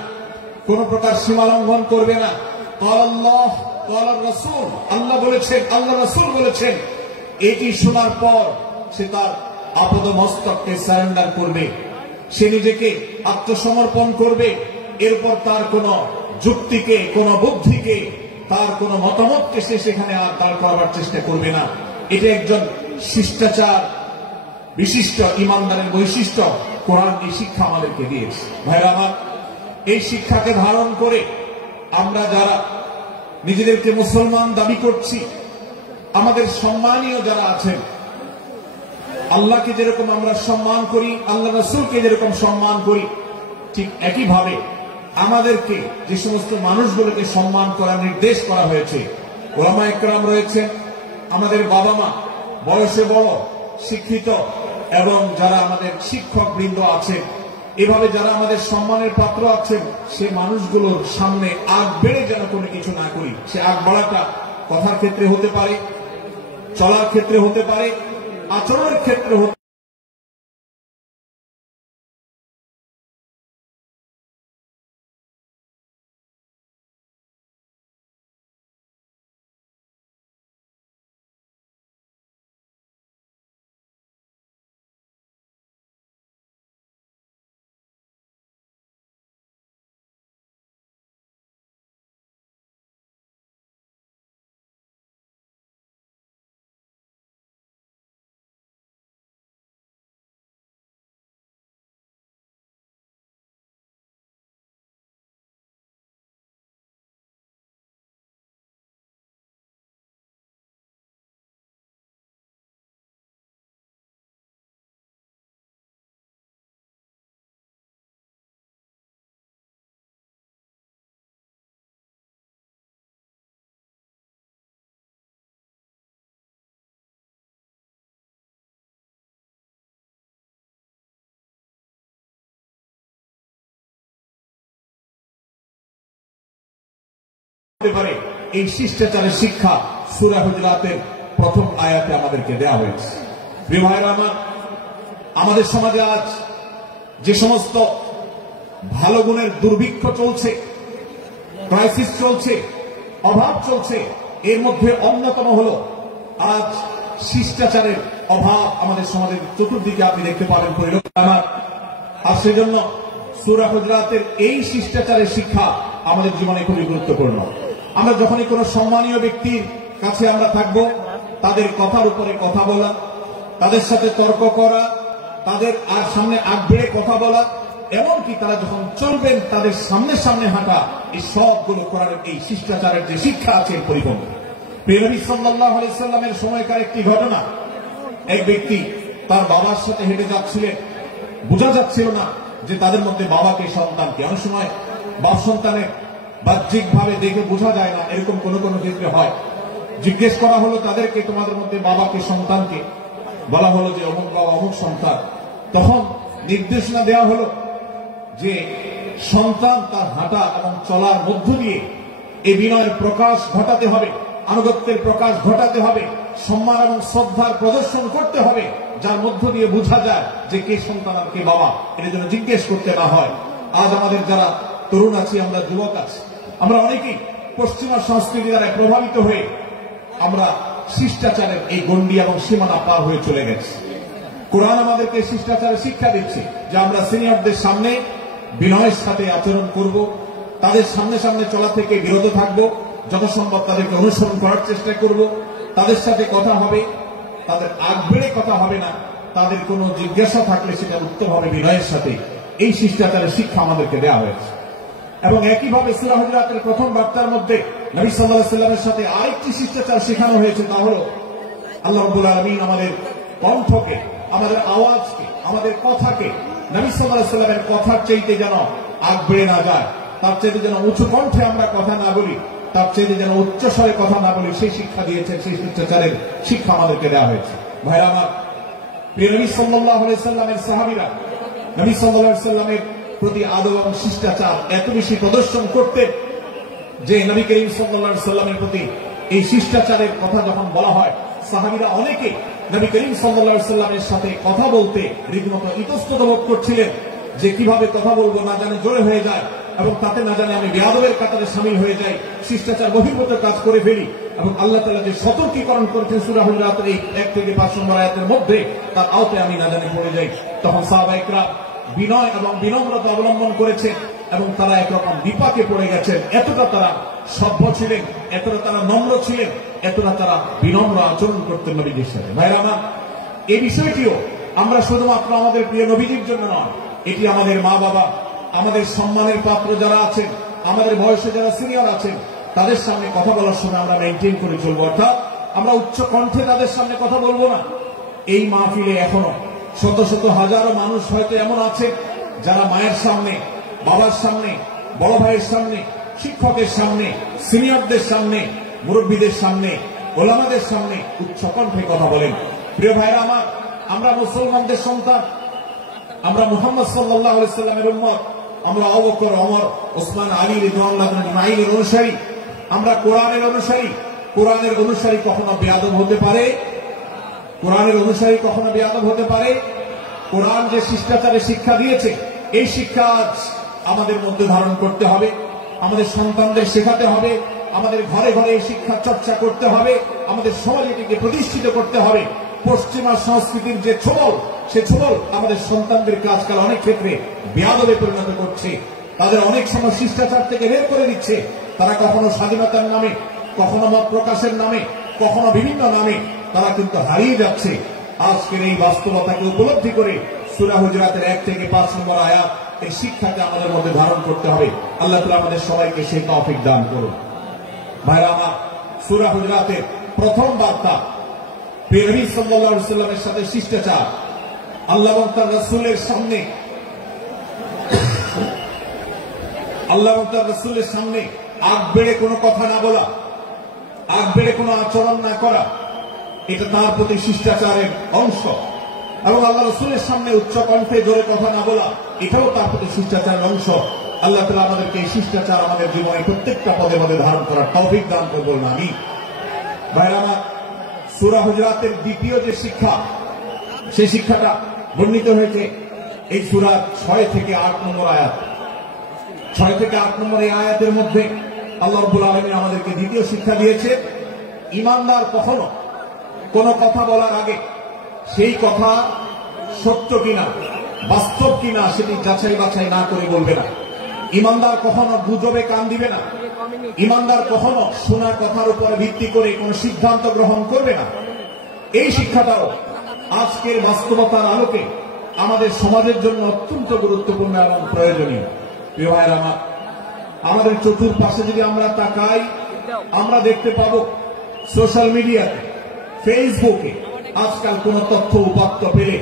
কোন প্রকার সীমা লঙ্ঘন করবে না। আল্লাহ রাসূল, আল্লাহ বলেছেন, আল্লাহ রাসূল বলেছেন, এটি শোনার পর সে তার আপদ মস্তককে সারেন্ডার করবে, সে নিজেকে আত্মসমর্পণ করবে। এরপর তার কোন যুক্তিকে, কোন বুদ্ধিকে, তার কোন মতামতকে সে সেখানে আর দাঁড় করাবার চেষ্টা করবে না। এটা একজন শিষ্টাচার বিশিষ্ট ঈমানদারের বৈশিষ্ট্য। কোরআন এই শিক্ষা আমাদেরকে দিয়েছে। ভাইরা আমার, এই শিক্ষাকে ধারণ করে আমরা যারা নিজেদেরকে মুসলমান দাবি করছি, আমাদের সম্মানীয় যারা আছেন, আল্লাহকে যেরকম আমরা সম্মান করি, আল্লাহ রাসূলকে যেরকম সম্মান করি, ঠিক একইভাবে আমাদেরকে যে সমস্ত মানুষগুলোকে সম্মান করার নির্দেশ করা হয়েছে, ওলামা একরাম রয়েছেন, আমাদের বাবা মা, বয়সে বড়, শিক্ষিত, এবং যারা আমাদের শিক্ষক বৃন্দ আছেন, এভাবে যারা আমাদের সম্মানের পাত্র আছেন, সে মানুষগুলোর সামনে আগ বেড়ে যেন কোনো কিছু না করি। সে আগ বাড়াটা কথার ক্ষেত্রে হতে পারে, চলার ক্ষেত্রে হতে পারে, আচরণের ক্ষেত্রে হতে পারে। এই শিষ্টাচারের শিক্ষা সূরা হুজুরাতের প্রথম আয়াতে আমাদেরকে দেওয়া হয়েছে। প্রিয় ভাইরা আমার, আমাদের সমাজে আজ যে সমস্ত ভালো গুণের দুর্ভিক্ষ চলছে, ক্রাইসিস চলছে, অভাব চলছে, এর মধ্যে অন্যতম হলো আজ শিষ্টাচারের অভাব। আমাদের সমাজের চতুর্দিকে আপনি দেখতে পাবেন পরিলক্ষিত। আর সেজন্য সূরা হুজুরাতের এই শিষ্টাচারের শিক্ষা আমাদের জীবনে খুবই গুরুত্বপূর্ণ। আমরা যখনই কোনো সম্মানীয় ব্যক্তির কাছে আমরা থাকব, তাদের কথার উপরে কথা বলা, তাদের সাথে তর্ক করা, তাদের আর সামনে আগ বেড়ে কথা বলা, এমনকি তারা যখন চলবেন তাদের সামনে সামনে হাঁটা, এই সবগুলো কোরআনের এই শিষ্টাচারের যে শিক্ষা আছে পরিপূর্ণ। প্রিয় নবী সাল্লাল্লাহু আলাইহি সাল্লামের সময়কার একটি ঘটনা, এক ব্যক্তি তার বাবার সাথে হেঁটে যাচ্ছিলেন, বোঝা যাচ্ছিল না যে তাদের মধ্যে বাবাকে সন্তানকে। অনেক সময় বাপ সন্তানের বাহ্যিক ভাবে দেখে বোঝা যায় না, এরকম কোন কোন ক্ষেত্রে হয়। জিজ্ঞেস করা হলো তাদেরকে, তোমাদের মধ্যে বাবাকে সন্তানকে? বলা হলো যে অমুক বাবা, অমুক সন্তান। তখন নির্দেশনা দেওয়া হলো যে সন্তান তার হাঁটা এবং চলার মধ্য দিয়ে এই বিনয়ের প্রকাশ ঘটাতে হবে, আনুগত্যের প্রকাশ ঘটাতে হবে, সম্মান এবং শ্রদ্ধার প্রদর্শন করতে হবে, যার মধ্য দিয়ে বোঝা যায় যে কে সন্তান আর কে বাবা। এটা যেন জিজ্ঞেস করতে না হয়। আজ আমাদের যারা তরুণ আছি, আমরা যুবক আছি, আমরা অনেকেই পশ্চিমা সংস্কৃতি দ্বারা প্রভাবিত হয়ে আমরা শিষ্টাচারের এই গণ্ডি এবং সীমানা পার হয়ে চলে গেছে। কোরআন আমাদেরকে শিষ্টাচারের শিক্ষা দিচ্ছে যে আমরা সিনিয়রদের সামনে বিনয়ের সাথে আচরণ করব, তাদের সামনে সামনে চলা থেকে বিরত থাকব, যথাসম্ভব তাদেরকে অনুসরণ করার চেষ্টা করব, তাদের সাথে কথা হবে, তাদের আগ বেড়ে কথা হবে না, তাদের কোনো জিজ্ঞাসা থাকলে সেটা উত্তর হবে বিনয়ের সাথে। এই শিষ্টাচারের শিক্ষা আমাদেরকে দেওয়া হয়েছে। এবং একইভাবে সূরা হুজুরাতের প্রথম বার্তার মধ্যে নবী সাল্লাল্লাহু আলাইহি ওয়াসাল্লামের সাথে আরেকটি শিষ্টাচার শেখানো হয়েছে, তা হলো আল্লাহ রাব্বুল আলামিন আমাদের কণ্ঠকে, আমাদের আওয়াজকে, আমাদের কথাকে নবী সাল্লাল্লাহু আলাইহি ওয়াসাল্লামের কথার চাইতে যেন আগ বেড়ে না যায়, তার চাইতে যেন উঁচু কণ্ঠে আমরা কথা না বলি, তার চাইতে যেন উচ্চস্বরে কথা না বলি, সেই শিক্ষা দিয়েছেন, সেই শিষ্টাচারের শিক্ষা আমাদেরকে দেওয়া হয়েছে। ভাইরা আমার, প্রিয় নবী সাল্লাল্লাহু আলাইহি ওয়াসাল্লামের সাহাবীরা নবী সাল্লাল্লাহু আলাইহি ওয়াসাল্লামের প্রতি আদব এবং শিষ্টাচার এত বেশি প্রদর্শন করতেন যে নবী করিম সাল্লাল্লাহু আলাইহি ওয়াসাল্লামের প্রতি এই শিষ্টাচারের কথা যখন বলা হয়, সাহাবীরা অনেকে নবী করিম সাল্লাল্লাহু আলাইহি ওয়াসাল্লামের সাথে কথা বলতে রীতিমতো ইতস্তত বোধ করছিলেন যে কিভাবে কথা বলবো, না জানে জোরে হয়ে যায় এবং তাতে না জানে আমি বেয়াদবের কাতারে শামিল হয়ে যাই, শিষ্টাচার বহির্ভূত কাজ করে ফেলি। এবং আল্লাহ তাআলা যে সতর্কীকরণ করেছেন সূরা হুজুরাতের এই 1 থেকে 5 নম্বর আয়াতের মধ্যে, তার আওতায় আমি না জানি পড়ে যাই। তখন সাহাবায়ে বিনয় এবং বিনম্রতা অবলম্বন করেছেন এবং তারা একরকম বিপাকে পড়ে গেছেন। এতটা তারা সভ্য ছিলেন, এতটা তারা নম্র ছিলেন, এতটা তারা বিনম্র আচরণ করতেন নবীজির সাথে। ভাইরা আমার, এই বিষয়টিও আমরা শুধুমাত্র আমাদের প্রিয় নবীজির জন্য নয়, এটি আমাদের মা বাবা, আমাদের সম্মানের পাত্র যারা আছেন, আমাদের বয়সে যারা সিনিয়র আছেন, তাদের সামনে কথা বলার সময় আমরা মেনটেন করে চলবো, অর্থাৎ আমরা উচ্চ কণ্ঠে তাদের সামনে কথা বলবো না। এই মাহফিলে এখনো শত শত হাজারো মানুষ হয়তো এমন আছে যারা মায়ের সামনে, বাবার সামনে, বড় ভাইয়ের সামনে, শিক্ষকের সামনে, সিনিয়রদের সামনে, মুরব্বীদের সামনে, ওলামাদের সামনে উচ্চ কণ্ঠে কথা বলেন। প্রিয় ভাইরা আমার, আমরা মুসলমানদের সন্তান, আমরা মুহাম্মদ সাল্লাল্লাহু আলাইহি ওয়াসাল্লামের উম্মত, আমরা আবু বকর, ওমর, ওসমান, আলী রাদিয়াল্লাহু আনহুমের অনুসারী, আমরা কোরআনের অনুসারী। কোরআনের অনুসারী কখনো বেয়াদব হতে পারে? কোরআনের অনুসারী কখনো বেয়াদব হতে পারে? কোরআন যে শিষ্টাচারের শিক্ষা দিয়েছে, এই শিক্ষা আমাদের মধ্যে ধারণ করতে হবে, আমাদের সন্তানদের শেখাতে হবে, আমাদের ঘরে ঘরে এই শিক্ষা চর্চা করতে হবে, আমাদের সমাজে এটিকে প্রতিষ্ঠিত করতে হবে। পশ্চিমা সংস্কৃতির যে ছোবল, সে ছোবল আমাদের সন্তানদেরকে আজকাল অনেক ক্ষেত্রে বেয়াদবে পরিণত করছে, তাদের অনেক সময় শিষ্টাচার থেকে বের করে দিচ্ছে। তারা কখনো স্বাধীনতার নামে, কখনো মত প্রকাশের নামে, কখনো বিভিন্ন নামে তারা কিন্তু হারিয়ে যাচ্ছে। আজকের এই বাস্তবতাকে উপলব্ধি করে সূরা হুজুরাতের 1 থেকে 5 নম্বর আয়াত, এই শিক্ষাকে আমাদের মধ্যে ধারণ করতে হবে। আল্লাহ তাআলা আমাদের সবাইকে সেই তৌফিক দান করুন। ভাইরা আমার, সূরা হুজুরাতের প্রথম বার্তা প্রিয় নবী সাল্লাল্লাহু আলাইহি ওয়াসাল্লামের সাথে শিষ্টাচার। আল্লাহ এবং তার রাসূলের সামনে, আল্লাহ এবং তার রাসূলের সামনে আগ বেড়ে কোনো কথা না বলা, আগ বেড়ে কোনো আচরণ না করা, এটা তার প্রতি শিষ্টাচারের অংশ। এবং আল্লাহ রাসূলের সামনে উচ্চ কণ্ঠে জোরে কথা না বলা, এটাও তার প্রতি শিষ্টাচারের অংশ। আল্লাহ তাআলা আমাদেরকে এই শিষ্টাচার আমাদের জীবনে প্রত্যেকটা পদে পদে ধারণ করার তৌফিক দান করুন, আমিন। ভাইরা আমার, সূরা হুজুরাতের দ্বিতীয় যে শিক্ষা, সেই শিক্ষাটা বর্ণিত হয়েছে এই সূরা 6 থেকে 8 নম্বর আয়াত। 6 থেকে 8 নম্বর এই আয়াতের মধ্যে আল্লাহ রাব্বুল আলামিন আমাদেরকে দ্বিতীয় শিক্ষা দিয়েছে, ঈমানদার কখনো কোন কথা বলার আগে সেই কথা সত্য কিনা, বাস্তব কিনা সেটি যাচাই বাছাই না করে বলবে না। ঈমানদার কখনো গুজবে কান দিবে না। ঈমানদার কখনো শোনা কথার উপরে ভিত্তি করে কোন সিদ্ধান্ত গ্রহণ করবে না। এই শিক্ষাটাও আজকের বাস্তবতার আলোকে আমাদের সমাজের জন্য অত্যন্ত গুরুত্বপূর্ণ এবং প্রয়োজনীয়। প্রিয় ভাইরা আমার, আমাদের চতুর্পাশে যদি আমরা তাকাই, আমরা দেখতে পাবো সোশ্যাল মিডিয়াতে, ফেসবুকে আজকাল কোন তথ্য উপাত্ত পেলে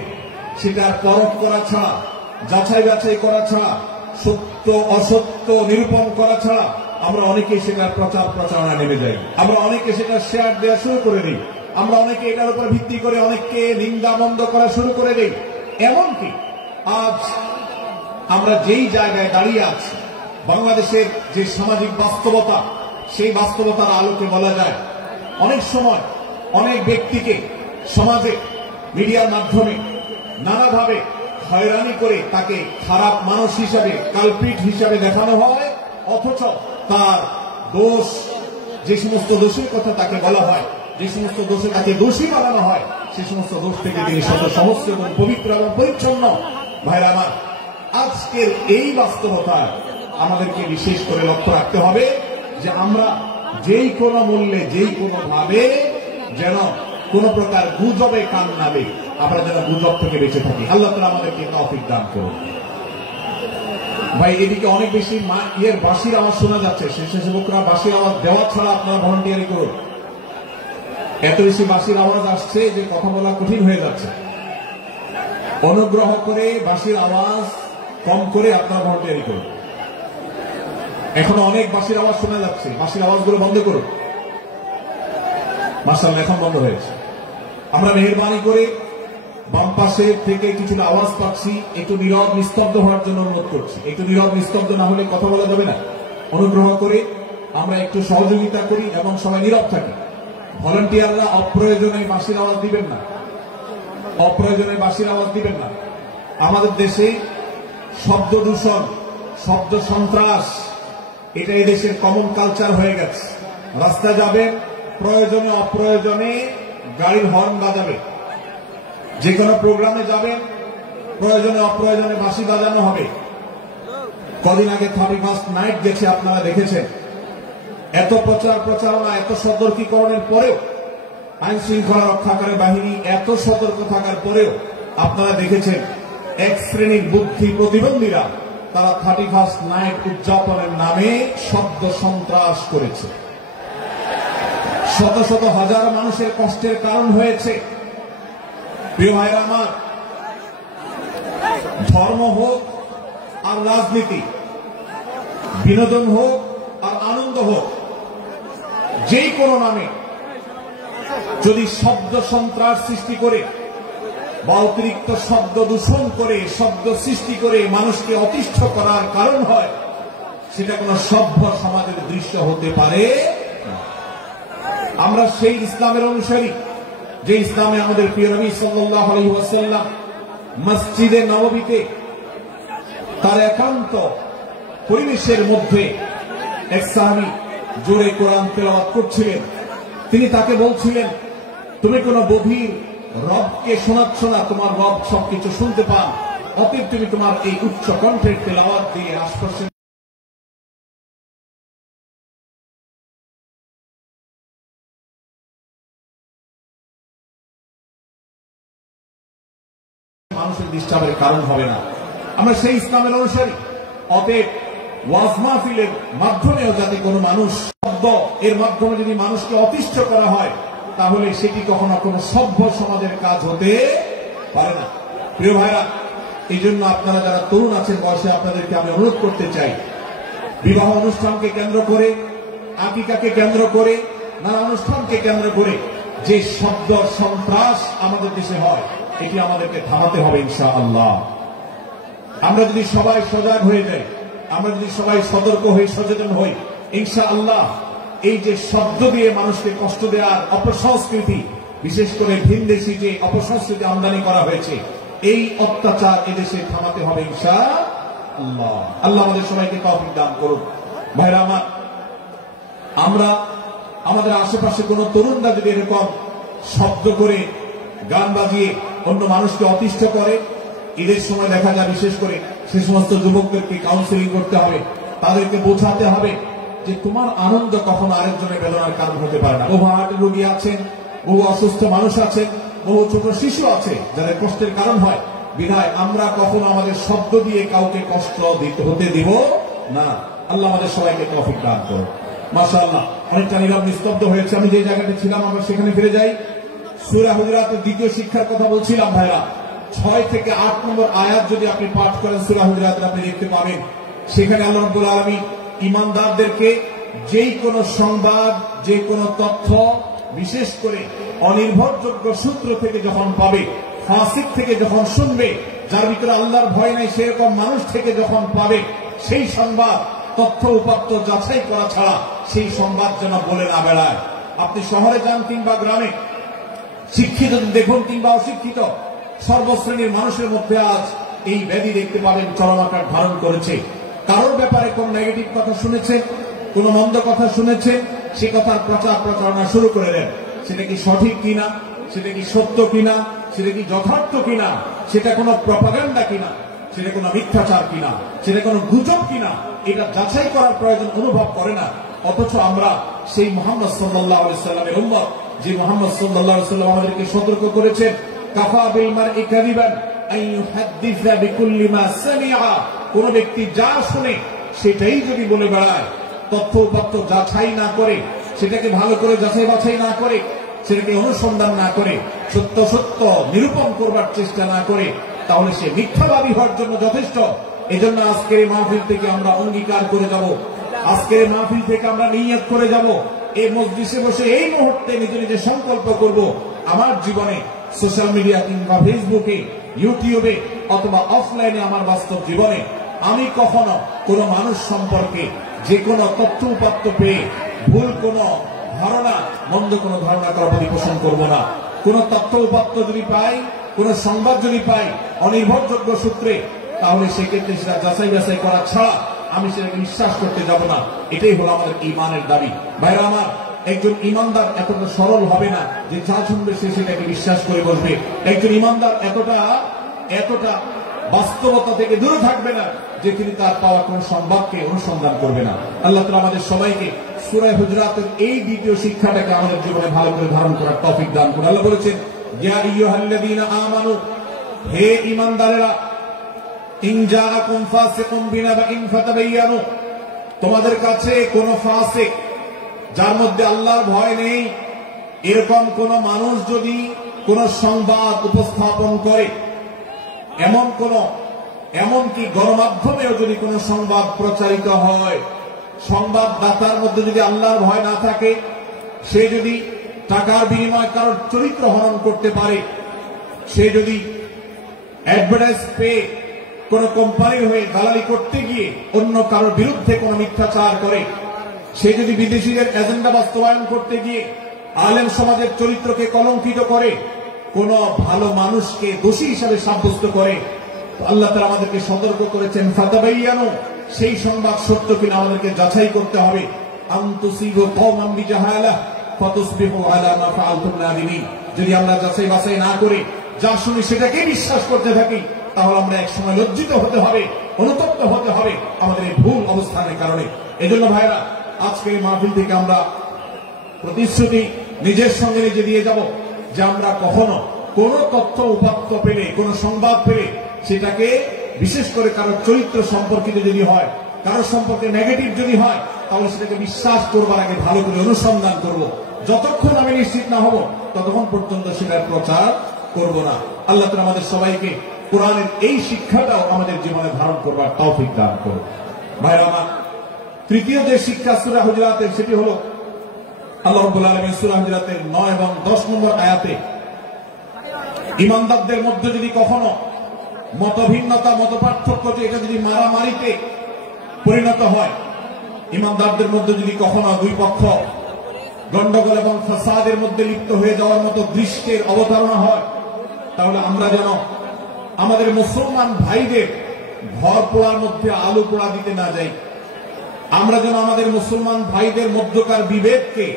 সেটার পরখ করা ছাড়া, যাচাই বাছাই করা ছাড়া, সত্য অসত্য নিরূপণ করা ছাড়া আমরা অনেকে সেটার প্রচার প্রচারণা নেমে যাই। আমরা অনেকে সেটা শেয়ার দেওয়া শুরু করে দিই। আমরা অনেকে এটার উপর ভিত্তি করে অনেককে নিন্দা মন্দ করা শুরু করে দিই। এমনকি আজ আমরা যেই জায়গায় দাঁড়িয়ে আছি, বাংলাদেশের যে সামাজিক বাস্তবতা, সেই বাস্তবতার আলোকে বলা যায় অনেক সময় অনেক ব্যক্তিকে সমাজে মিডিয়ার মাধ্যমে নানাভাবে হয়রানি করে তাকে খারাপ মানুষ হিসাবে, কালপিট হিসাবে দেখানো হয়, অথচ তার দোষ, যে সমস্ত দোষের কথা তাকে বলা হয়, যে সমস্ত দোষে তাকে দোষী বানানো হয় সে সমস্ত দোষ থেকে তিনি সমস্ত এবং পবিত্র এবং পরিচ্ছন্ন। ভাইরা আমার, আজকের এই বাস্তবতা আমাদেরকে বিশেষ করে লক্ষ্য রাখতে হবে যে আমরা যেই কোনো মূল্যে যেই কোনো ভাবে যেন কোন প্রকার গুজবে কান না দেই, আমরা যেন গুজব থেকে বেঁচে থাকি। আল্লাহ তাআলা আমাদেরকে তৌফিক দান করুন। ভাই, এদিকে অনেক বেশি বাঁশির আওয়াজ শোনা যাচ্ছে। স্বেচ্ছাসেবকরা বাঁশির আওয়াজ দেওয়া ছাড়া আপনারা ভলান্টিয়ারি করুন। এত বেশি বাঁশির আওয়াজ আসছে যে কথা বলা কঠিন হয়ে যাচ্ছে। অনুগ্রহ করে বাঁশির আওয়াজ কম করে আপনারা ভলান্টিয়ারি করুন। এখন অনেক বাঁশির আওয়াজ শোনা যাচ্ছে, বাঁশির আওয়াজগুলো বন্ধ করুন। মাশাআল্লাহ, এখন বন্ধ হয়েছে। আমরা মেহেরবানি করে বাম পাশে থেকে কিছুটা আওয়াজ পাচ্ছি, একটু নীরব নিস্তব্ধ হওয়ার জন্য অনুরোধ করছি। একটু নীরব নিস্তব্ধ না হলে কথা বলা যাবে না। অনুগ্রহ করে আমরা একটু সহযোগিতা করি এবং সবাই নীরব থাকি। ভলান্টিয়াররা অপ্রয়োজনে বাঁশির আওয়াজ দিবেন না, অপ্রয়োজনে বাঁশির আওয়াজ দিবেন না। আমাদের দেশে শব্দ দূষণ, শব্দ সন্ত্রাস, এটা এই দেশের কমন কালচার হয়ে গেছে। রাস্তা যাবে, প্রয়োজনে অপ্রয়োজনে গাড়ির হর্ন বাজাবে। যে কোনো প্রোগ্রামে যাবেন, প্রয়োজনে অপ্রয়োজনে বাঁশি বাজানো হবে। কদিন আগে 31st নাইট গেছে, আপনারা দেখেছেন। এত প্রচারণা, এত সতর্কীকরণের পরেও, আইন শৃঙ্খলা রক্ষাকারী বাহিনী এত সতর্ক থাকার পরেও আপনারা দেখেছেন এক শ্রেণীর বুদ্ধি প্রতিবন্ধীরা তারা 31st নাইট উদযাপনের নামে শব্দ সন্ত্রাস করেছে। শত শত হাজার মানুষের কষ্টের কারণ হয়েছে। প্রিয় ভাইরা আমার, ধর্ম হোক আর রাজনীতি, বিনোদন হোক আর আনন্দ হোক, যেই কোনো নামে যদি শব্দ সন্ত্রাস সৃষ্টি করে বা অতিরিক্ত শব্দ দূষণ করে, শব্দ সৃষ্টি করে মানুষকে অতিষ্ঠ করার কারণ হয়, সেটা কোন সভ্য সমাজের দৃশ্য হতে পারে না। আমরা সেই ইসলামের অনুসারী যে ইসলামে আমাদের প্রিয় নবী সাল্লাল্লাহু আলাইহি ওয়াসাল্লাম মসজিদে নববীতে তার একান্ত পরিবেশের মধ্যে এক সাহাবী জোরে কোরআন তেলাওয়াত করছিলেন। তিনি তাকে বলছিলেন, তুমি কোন বধির রবকে শোনাচ্ছ না, তোমার রব সবকিছু শুনতে পান, অতএব তুমি তোমার এই উচ্চ কণ্ঠের তেলাওয়াত দিয়ে আশপাশে মানুষের ডিস্টার্বের কারণ হবে না। আমরা সেই ইসলামের অনুসারী। অতএব ওয়াজ মাহফিলের মাধ্যমেও যাতে কোনো মানুষ শব্দ এর মাধ্যমে যদি মানুষকে অতিষ্ঠ করা হয়, তাহলে সেটি কখনো কোনো সভ্য সমাজের কাজ হতে পারে না। প্রিয় ভাইরা, এই জন্য আপনারা যারা তরুণ আছেন বয়সে, আপনাদেরকে আমি অনুরোধ করতে চাই, বিবাহ অনুষ্ঠানকে কেন্দ্র করে, আকিকাকে কেন্দ্র করে, নানা অনুষ্ঠানকে কেন্দ্র করে যে শব্দ সন্ত্রাস আমাদের দেশে হয়, এটি আমাদেরকে থামাতে হবে ইনশাআল্লাহ। আমরা যদি সবাই সজাগ হয়ে যাই, আমরা যদি সবাই সতর্ক হয়ে সচেতন হই, ইনশাআল্লাহ এই যে শব্দ দিয়ে মানুষকে কষ্ট দেওয়ার অপসংস্কৃতি, বিশেষ করে ভিনদেশী যে অপসংস্কৃতি আমদানি করা হয়েছে, এই অত্যাচার এদেশে থামাতে হবে ইনশাআল্লাহ। আল্লাহ আমাদের সবাইকে তৌফিক দান করুন। ভাইরা আমার, আমরা আমাদের আশেপাশে কোন তরুণরা যদি এরকম শব্দ করে, গান বাজিয়ে অন্য মানুষকে অতিষ্ঠ করে, ঈদের সময় দেখা যায় বিশেষ করে সে সমস্ত যুবকদেরকে কাউন্সিলিং করতে হবে, তাদেরকে বোঝাতে হবে যে তোমার আনন্দ কখনো আরেকজনের বেদনার কারণ হতে পারে না। বহু হার্টের রোগী আছেন, বহু অসুস্থ মানুষ আছেন, বহু ছোট শিশু আছে যাদের কষ্টের কারণ হয়। বিধায় আমরা কখনো আমাদের শব্দ দিয়ে কাউকে কষ্ট হতে দিব না। আল্লাহ আমাদের সবাইকে তৌফিক দান করুন। মাশাআল্লাহ, অনেকটা নীরব নিস্তব্ধ হয়েছে। আমি যে জায়গাতে ছিলাম আমরা সেখানে ফিরে যাই। সূরা হুজুরাতের দ্বিতীয় শিক্ষার কথা বলছিলাম। ভাইরা, 6 থেকে 8 নম্বর আয়াত যদি আপনি পাঠ করেন সূরা হুজুরাতের, আপনি দেখতে পাবেন সেখানে আল্লাহ রাব্বুল আলামিন ঈমানদারদেরকে যেই কোন সংবাদ, যে কোন তথ্য, বিশেষ করে অনির্ভরযোগ্য সূত্র থেকে যখন পাবে, ফাসিক থেকে যখন শুনবে, যার ভিতরে আল্লাহর ভয় নাই সেরকম মানুষ থেকে যখন পাবে, সেই সংবাদ তথ্য উপাত্ত যাচাই করা ছাড়া সেই সংবাদ যেন বলে না বেড়ায়। আপনি শহরে যান কিংবা গ্রামে, শিক্ষিত দেখুন কিংবা অশিক্ষিত, সর্বশ্রেণীর মানুষের মধ্যে আজ এই ব্যাধি দেখতে পাবেন চরম আকার ধারণ করেছে। কারোর ব্যাপারে কোন নেগেটিভ কথা শুনেছে, কোন মন্দ কথা শুনেছে, সে কথার প্রচার প্রচারণা শুরু করে দেন। সেটা কি সঠিক কিনা, সেটা কি সত্য কিনা, সেটা কি যথার্থ কিনা, সেটা কোনো প্রপাগান্ডা কিনা, সেটা কোনো মিথ্যাচার কিনা, সেটা কোনো গুজব কিনা, এটা যাচাই করার প্রয়োজন অনুভব করে না। অথচ আমরা সেই মুহাম্মদ সাল্লাল্লাহু আলাইহি সাল্লামের উম্মত, যে মুহাম্মদ সাল্লাল্লাহু আলাইহি সাল্লাম আমাদেরকে সতর্ক করেছেন, কাফা বিল মারই কাযিবান আন ইউহাদ্দিসা বিকুল্লি মা সামিআ, কোন ব্যক্তি যা শুনে সেটাই যদি বলে বেড়ায়, তথ্য উপাত্ত যাচাই না করে, সেটাকে ভালো করে যাচাই বাছাই না করে, সেটাকে অনুসন্ধান না করে, সত্য সত্য নিরূপণ করবার চেষ্টা না করে, তাহলে সে মিথ্যাবাদী হওয়ার জন্য যথেষ্ট। এজন্য আজকের এই মাহফিল থেকে আমরা অঙ্গীকার করে যাব, আজকের মাহফিল থেকে আমরা নিয়ত করে যাব, এই মজলিসে বসে এই মুহূর্তে নিজে নিজে সংকল্প করব, আমার জীবনে সোশ্যাল মিডিয়া কিংবা ফেসবুকে, ইউটিউবে অথবা অফলাইনে আমার বাস্তব জীবনে আমি কখনো কোনো মানুষ সম্পর্কে যে কোনো তথ্য উপাত্ত পেয়ে ভুল কোনো ধারণা, মন্দ কোনো ধারণা করার প্রতি পোষণ করবো না। কোন তথ্য উপাত্ত যদি পাই, কোন সংবাদ যদি পাই অনির্ভরযোগ্য সূত্রে, তাহলে সেক্ষেত্রে সেটা যাচাই বাছাই করা ছাড়া আমি সেটাকে বিশ্বাস করতে যাব না। এটাই হলো আমাদের ঈমানের দাবি। ভাইরা আমার, একজন ইমানদার এতটা সরল হবে না যে যা শুনবে সে সেটাকে বিশ্বাস করে বসবে। একজন ইমানদার এতটা বাস্তবতা থেকে দূরে থাকবে না যে তিনি তার পাওয়া কোন সংবাদকে অনুসন্ধান করবে না। আল্লাহ তাআলা আমাদের সবাইকে সূরা হুজুরাতের এই দ্বিতীয় শিক্ষাটাকে আমাদের জীবনে ভালো করে ধারণ করার তৌফিক দান করুন। আল্লাহ বলেছেন, ইয়া আইয়ুহাল্লাযীনা আমানু, হে ঈমানদারেরা, ইন জাআকুম ফাসিকুম বিনাবাইন ফাতাবায়ানু, তোমাদের কাছে কোন ফাসিক, যার মধ্যে আল্লাহর ভয় নেই, এরকম কোন মানুষ যদি কোন সংবাদ উপস্থাপন করে, এমনকি গণমাধ্যমেও যদি কোন সংবাদ প্রচারিত হয়, সংবাদদাতার মধ্যে যদি আল্লাহর ভয় না থাকে, সে যদি টাকার বিনিময়ে কারোর চরিত্র হনন করতে পারে, সে যদি অ্যাডভার্টাইজ পেয়ে কোন কোম্পানির হয়ে দালালি করতে গিয়ে অন্য কারোর বিরুদ্ধে কোন মিথ্যাচার করে, সে যদি বিদেশিদের এজেন্ডা বাস্তবায়ন করতে গিয়ে আলেম সমাজের চরিত্রকে কলঙ্কিত করে, কোন ভালো মানুষকে দোষী হিসাবে সাব্যস্ত করে, আল্লাহ তাআলা আমাদেরকে সতর্ক করেছেন, ফাতাবায়ানু, সেই সংবাদ সত্য কিনা আমাদেরকে যাচাই করতে হবে। আন তুসিবু কওমান বিজাহালাহ ফাতুসবিহু আলা মা ফাআলতুম নাদিমিন, যদি আমরা যাচাই বাছাই না করে যা শুনি সেটাকে বিশ্বাস করতে থাকি, তাহলে আমরা এক সময় লজ্জিত হতে হবে, অনুতপ্ত হতে হবে আমাদের এই ভুল অবস্থানের কারণে। এজন্য ভাইরা, আজকে এই মাহফিল থেকে আমরা প্রতিশ্রুতি নিজের সঙ্গে নিজে দিয়ে যাব যে আমরা কখনো কোন তথ্য উপাত্ত পেলে, কোন সংবাদ পেলে, সেটাকে বিশেষ করে কারোর চরিত্র সম্পর্কিত যদি হয়, কারোর সম্পর্কে নেগেটিভ যদি হয়, তাহলে সেটাকে বিশ্বাস করবার আগে ভালো করে অনুসন্ধান করব। যতক্ষণ আমি নিশ্চিত না হব ততক্ষণ পর্যন্ত সেটার প্রচার করব না। আল্লাহ তাআলা আমাদের সবাইকে কোরআনের এই শিক্ষাটাও আমাদের জীবনে ধারণ করবার তৌফিক দান করুন। ভাইরা আমার, তৃতীয় যে শিক্ষা সূরা হুজুরাতের, সেটি হলো আল্লাহ রাব্বুল আলামিন সূরা হুজুরাতের 9 এবং 10 নম্বর আয়াতে ঈমানদারদের মধ্যে যদি কখনো মতভিন্নতা, মতপার্থক্য, এটা যদি মারামারিতে পরিণত হয়, ঈমানদারদের মধ্যে যদি কখনো দুই পক্ষ গন্ডগোল এবং ফাসাদের মধ্যে লিপ্ত হয়ে যাওয়ার মতো দৃশ্যের অবতারণা হয়, তাহলে আমরা যেন আমাদের মুসলমান ভাইদের ঘর পোড়ার মধ্যে আলু পোড়া দিতে না যাই। আমরা যেন আমাদের মুসলমান ভাইদের মধ্যকার বিভেদকে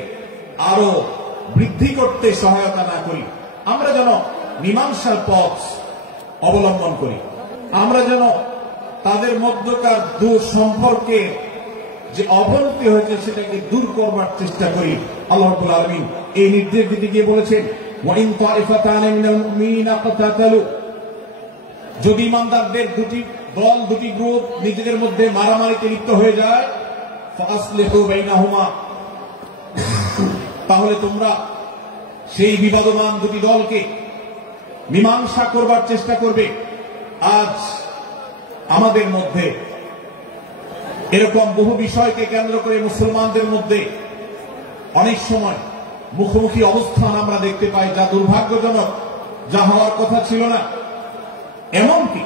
আরো বৃদ্ধি করতে সহায়তা না করি। আমরা যেন মীমাংসার পথ অবলম্বন করি। আমরা যেন তাদের মধ্যকার সম্পর্কে যে অবনতি হয়েছে সেটাকে দূর করবার চেষ্টা করি। আল্লাহ রাব্বুল আলামিন এই নির্দেশ দিতে গিয়ে বলেছেন, ওয়া ইন তাইফাতানি মিনাল মুমিনিনা ইকতাতালু, যদি ইমানদারদের দুটি দল, দুটি গ্রুপ নিজেদের মধ্যে মারামারিতে লিপ্ত হয়ে যায়, ফাসলিহু বাইনাহুমা, তাহলে তোমরা সেই বিবাদমান দুটি দলকে মীমাংসা করবার চেষ্টা করবে। আজ আমাদের মধ্যে এরকম বহু বিষয়কে কেন্দ্র করে মুসলমানদের মধ্যে অনেক সময় মুখোমুখি অবস্থান আমরা দেখতে পাই, যা দুর্ভাগ্যজনক, যা হওয়ার কথা ছিল না। এমনকি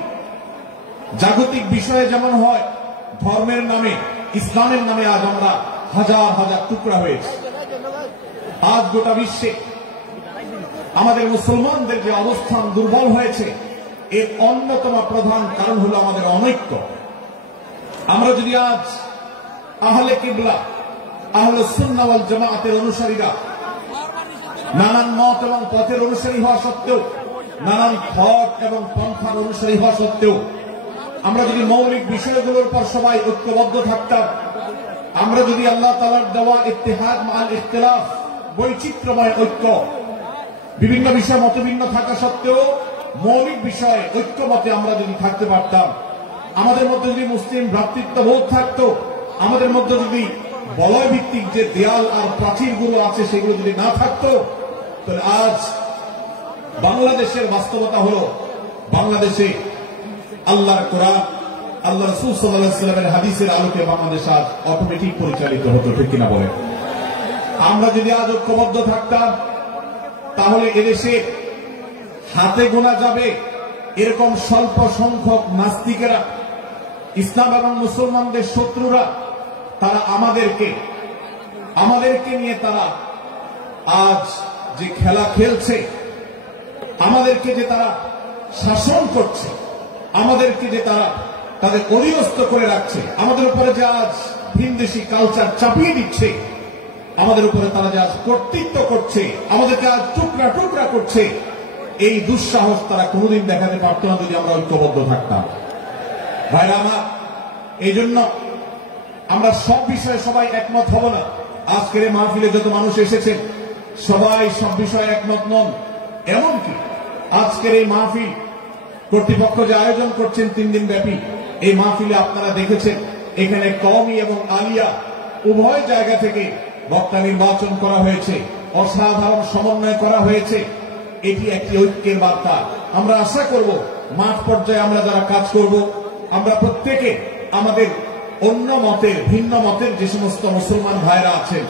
জাগতিক বিষয়ে যেমন হয়, ধর্মের নামে, ইসলামের নামে আজ আমরা হাজার হাজার টুকরা হয়েছে। আজ গোটা বিশ্বে আমাদের মুসলমানদের যে অবস্থান দুর্বল হয়েছে, এর অন্যতম প্রধান কারণ হলো আমাদের অনৈক্য। আমরা যদি আজ আহলে কিবলা, আহলে সুন্নাহ ওয়াল জামাআতের অনুসারীরা নানান মত এবং পথের অনুসারী হওয়া সত্ত্বেও, নানান পথ এবং পন্থার অনুসারী হওয়া সত্ত্বেও আমরা যদি মৌলিক বিষয়গুলোর পর সবাই ঐক্যবদ্ধ থাকতাম, আমরা যদি আল্লাহ তাআলার দেওয়া ইত্তেহাদ মা'আল ইখতিলাফ, বৈচিত্র্যময় ঐক্য, বিভিন্ন বিষয় মতভিন্ন থাকা সত্ত্বেও মৌলিক বিষয়ে ঐক্যমতে আমরা যদি থাকতে পারতাম, আমাদের মধ্যে যদি মুসলিম ভ্রাতৃত্ববোধ থাকতো, আমাদের মধ্যে যদি বলয় ভিত্তিক যে দেয়াল আর প্রাচীরগুলো আছে সেগুলো যদি না থাকতো, তাহলে আজ বাংলাদেশের বাস্তবতা হলো বাংলাদেশে আল্লাহর কোরআন, আল্লাহ রাসূল সাল্লাল্লাহু আলাইহি ওয়াসাল্লামের হাদিসের আলোকে বাংলাদেশ আজ অটোমেটিক পরিচালিত হতো, ঠিক কিনা বলেন? আমরা যদি আজ ঐক্যবদ্ধ থাকতাম তাহলে এদেশে হাতে গোনা যাবে এরকম স্বল্প সংখ্যক নাস্তিকেরা, ইসলাম এবং মুসলমানদের শত্রুরা, তারা আমাদেরকে নিয়ে তারা আজ যে খেলা খেলছে, আমাদেরকে যে তারা শাসন করছে, আমাদেরকে যে তারা তাদের অধীনস্থ করে রাখছে, আমাদের উপরে যে আজ ভিনদেশী কালচার চাপিয়ে দিচ্ছে, আমাদের উপরে তারা যে আজ কর্তৃত্ব করছে, আমাদেরকে আজ টুকরা টুকরা করছে, এই দুঃসাহস তারা কোনোদিন দেখাতে পারত না যদি আমরা ঐক্যবদ্ধ থাকতাম। ভাইরা আমার, এই জন্য আমরা সব বিষয়ে সবাই একমত হব না। আজকের এই মাহফিলে যত মানুষ এসেছেন সবাই সব বিষয়ে একমত নন। এমনকি আজকের এই মাহফিল কর্তৃপক্ষ যে আয়োজন করছেন 3 দিন ব্যাপী, এই মাহফিলে আপনারা দেখেছেন এখানে কওমি এবং আলিয়া উভয় জায়গা থেকে বক্তা নির্বাচন করা হয়েছে, অসাধারণ সমন্বয় করা হয়েছে। এটি একটি ঐক্যের বার্তা। আমরা আশা করব মাঠ পর্যায়ে আমরা যারা কাজ করব, আমরা প্রত্যেকে আমাদের অন্য মতের, ভিন্ন মতের যে সমস্ত মুসলমান ভাইরা আছেন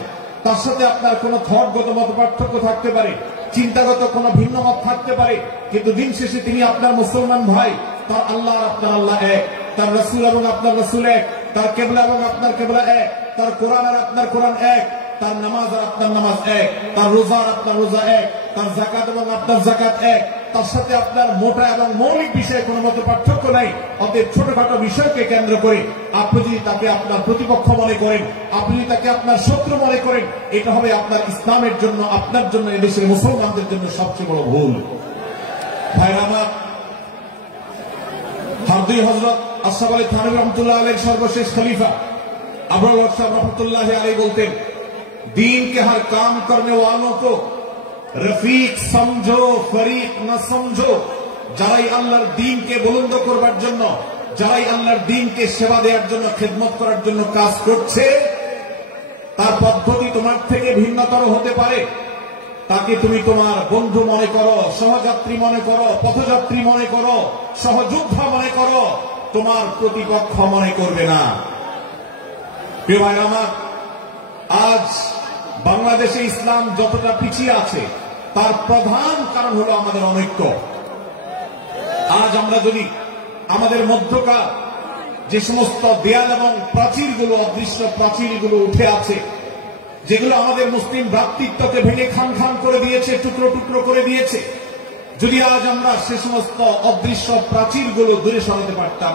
তার সাথে আপনার কোন থটগত মত পার্থক্য থাকতে পারে, চিন্তাগত কোন ভিন্ন মত থাকতে পারে, কিন্তু দিন শেষে তিনি আপনার মুসলমান ভাই। তার আল্লাহ আর আপনার আল্লাহ এক, তার রাসূল এবং আপনার রাসূল এক, তার কিবলা এবং আপনার কিবলা এক, তার কোরআন আর আপনার কোরআন এক, তার নামাজ আর আপনার নামাজ এক, তার রোজা আর আপনার রোজা এক, তার যাকাত এবং আপনার যাকাত এক, তার সাথে আপনার মোটা এবং মৌলিক বিষয়ে কোনো মত পার্থক্য নাই। অতএব ছোটখাটো বিষয়কে কেন্দ্র করে আপনি যদি তাকে আপনার প্রতিপক্ষ মনে করেন, আপনি যদি তাকে আপনার শত্রু মনে করেন, এটা হবে আপনার ইসলামের জন্য, আপনার জন্য, এদেশের মুসলমানদের জন্য সবচেয়ে বড় ভুল। ভাইরা আমার, হারদুই হযরত আশরাফ আলী থানভী রহমাতুল্লাহ আলাইহির সর্বশেষ খলিফা আবুল ওয়াসাব রহমাতুল্লাহ আলাইহি বলতেন, दीन के हर काम करने वालों को रफीक समझो, फरीक न समझो। যারাই আল্লাহর দ্বীনকে বুলন্দ করবার জন্য, যারাই আল্লাহর দ্বীনকে সেবা দেওয়ার জন্য, খেদমত করার জন্য কাজ করছে, তার পদ্ধতি তোমার থেকে ভিন্নতর হতে পারে। তাকে তুমি তোমার বন্ধু মনে করো, সহযাত্রী মনে করো, পথযাত্রী মনে করো, সহযোদ্ধা মনে করো, তোমার প্রতিপক্ষ মনে করবে না। প্রিয় ভাই আমার, আজ বাংলাদেশে ইসলাম যতটা পিছিয়ে আছে তার প্রধান কারণ হলো আমাদের অনৈক্য। আজ আমরা যদি আমাদের মধ্যকার যে সমস্ত দেয়াল এবং প্রাচীরগুলো, অদৃশ্য প্রাচীরগুলো উঠে আছে, যেগুলো আমাদের মুসলিম ভ্রাতৃত্বকে ভেঙে খান খান করে দিয়েছে, টুকরো টুকরো করে দিয়েছে, যদি আজ আমরা সে সমস্ত অদৃশ্য প্রাচীরগুলো দূরে সরাতে পারতাম,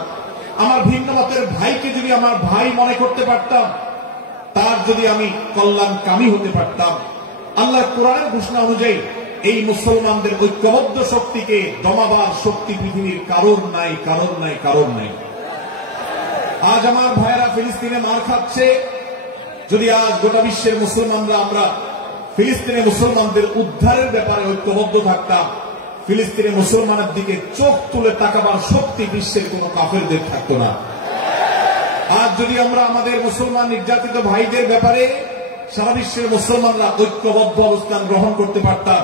আমার ভিন্ন মতের ভাইকে যদি আমার ভাই মনে করতে পারতাম, তার যদি আমি কল্যাণকামী হতে পারতাম, আল্লাহর কোরআনের ঘোষণা অনুযায়ী এই মুসলমানদের ঐক্যবদ্ধ শক্তিকে দমাবার শক্তি পৃথিবীর কারোর নাই, কারোর নাই, কারোর নাই। আজ আমার ভাইয়েরা ফিলিস্তিনে মার খাচ্ছে, যদি আজ গোটা বিশ্বের মুসলমানরা আমরা ফিলিস্তিনে মুসলমানদের উদ্ধারের ব্যাপারে ঐক্যবদ্ধ থাকতাম, ফিলিস্তিনে মুসলমানের দিকে চোখ তুলে তাকাবার শক্তি বিশ্বের কোন কাফেরদের থাকতো না। আজ যদি আমরা আমাদের মুসলমান নির্যাতিত ভাইদের ব্যাপারে সারা বিশ্বের মুসলমানরা ঐক্যবদ্ধ অবস্থান গ্রহণ করতে পারতাম,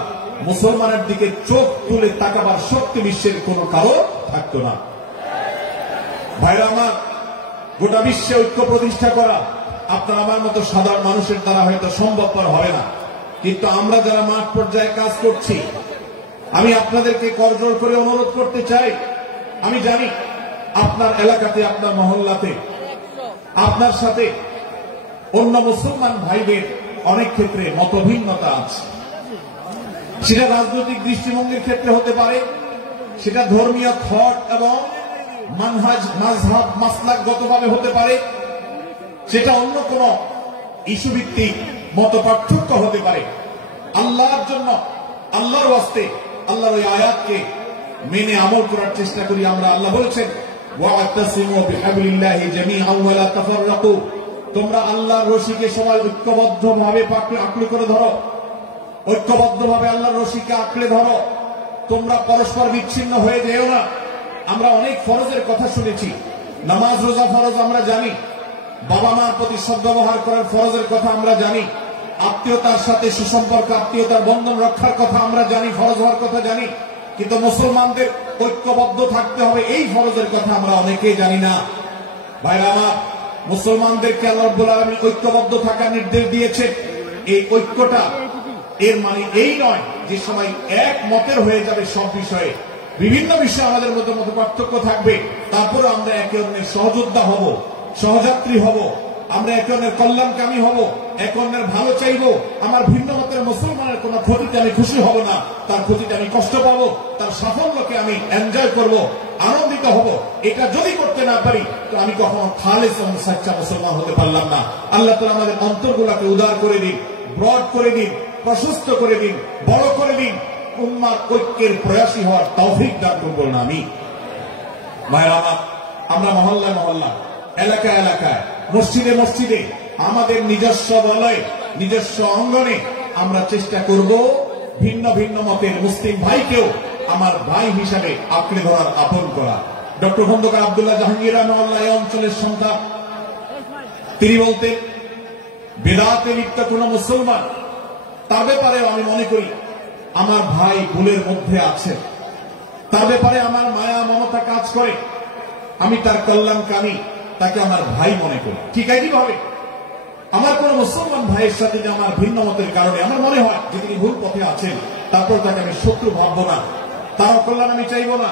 মুসলমানের দিকে চোখ তুলে তাকাবার শক্তি বিশ্বের কোন কারো থাকতো না। ভাইরা আমার, গোটা বিশ্বে ঐক্য প্রতিষ্ঠা করা আপনার আমার মতো সাধারণ মানুষের দ্বারা হয়তো সম্ভবপর হবে না, কিন্তু আমরা যারা মাঠ পর্যায়ে কাজ করছি, আমি আপনাদেরকে করজোড় করে অনুরোধ করতে চাই। আমি জানি আপনার এলাকাতে, আপনার মহল্লাতে আপনার সাথে অন্য মুসলমান ভাইদের অনেক ক্ষেত্রে মতভিন্নতা আছে। সেটা রাজনৈতিক দৃষ্টিভঙ্গির ক্ষেত্রে হতে পারে, সেটা ধর্মীয় থট এবং মানহাজ, মাযহাব, মাসলাকগতভাবে হতে পারে, সেটা অন্য কোন ইস্যু ভিত্তিক মত পার্থক্য হতে পারে। আল্লাহর জন্য, আল্লাহর ওয়াস্তে আল্লাহর ওই আয়াতকে মেনে আমল করার চেষ্টা করি আমরা। আল্লাহ বলেছেন ওয়াতাসিমু বিহাবলিল্লাহি জামিআন ওয়া লা তাফাররাকু, তোমরা আল্লাহর রশিকে সবাই ঐক্যবদ্ধভাবে আঁকড়ে করে ধরো, ঐক্যবদ্ধভাবে আল্লাহর রশিকে আঁকড়ে ধরো, তোমরা পরস্পর বিচ্ছিন্ন হয়ে যেও না। আমরা অনেক ফরজের কথা শুনেছি, নামাজ রোজা ফরজ আমরা জানি, বাবা মার প্রতি সদ্ব্যবহার করার ফরজের কথা আমরা জানি, আত্মীয়তার সাথে সুসম্পর্ক আত্মীয়তার বন্ধন রক্ষার কথা আমরা জানি, ফরজ হওয়ার কথা জানি, কিন্তু মুসলমানদের ঐক্যবদ্ধ থাকতে হবে এই ফরজের কথা আমরা অনেকেই জানি না। ভাইরা আমার, মুসলমানদেরকে আল্লাহ রাব্বুল আলামিন ঐক্যবদ্ধ থাকার নির্দেশ দিয়েছেন। এই ঐক্যটা এর মানে এই নয় যে সবাই এক মতের হয়ে যাবে সব বিষয়ে, বিভিন্ন বিষয়ে আমাদের মধ্যে মত পার্থক্য থাকবে, তারপরে আমরা একে অন্যের সহযোদ্ধা হব, সহযাত্রী হব, আমরা একে অন্যের কল্যাণকামী হব, একে অন্যের ভালো চাইব। আমার ভিন্ন মতের মুসলমানের কোন ক্ষতিতে আমি খুশি হব না, তার ক্ষতিতে আমি কষ্ট পাবো, তার সাফল্যকে আমি এনজয় করব, আনন্দিত হব। এটা যদি করতে না পারি তো আমি কখনো খালেস এবং সাচ্চা মুসলমান হতে পারলাম না। আল্লাহ তাআলা আমাদের অন্তরগুলোকে উদার করে দিন, ব্রড করে দিন, প্রশস্ত করে দিন, বড় করে দিন, উম্মার ঐক্যের প্রয়াসী হওয়ার তৌফিক দান করুন। আমি ভাইরা আমার, আমরা মহল্লায় মহল্লা, এলাকায় এলাকায়, মসজিদে মসজিদে, আমাদের নিজস্ব বলয়ে, নিজস্ব অঙ্গনে আমরা চেষ্টা করব ভিন্ন ভিন্ন মতের মুসলিম ভাইকেও আমার ভাই হিসাবে আঁকড়ে ধরার, আপন করা। ডক্টর খন্দকার আব্দুল্লাহ জাহাঙ্গীর রাহমাহুল্লাহ এই অঞ্চলের সন্তান, তিনি বলতেন বিদআতে লিপ্ত কোন মুসলমান, তার ব্যাপারেও আমি মনে করি আমার ভাই ভুলের মধ্যে আছে, তার ব্যাপারে আমার মায়া মমতা কাজ করে, আমি তার কল্যাণকামী, তাকে আমার ভাই মনে করি। ঠিক একইভাবে আমার কোন মুসলমান ভাইয়ের সাথে যে আমার ভিন্ন মতের কারণে আমার মনে হয় যে তিনি ভুল পথে আছেন, তারপর তাকে আমি শত্রু ভাববো না, তার কল্যাণ আমি চাইবো না।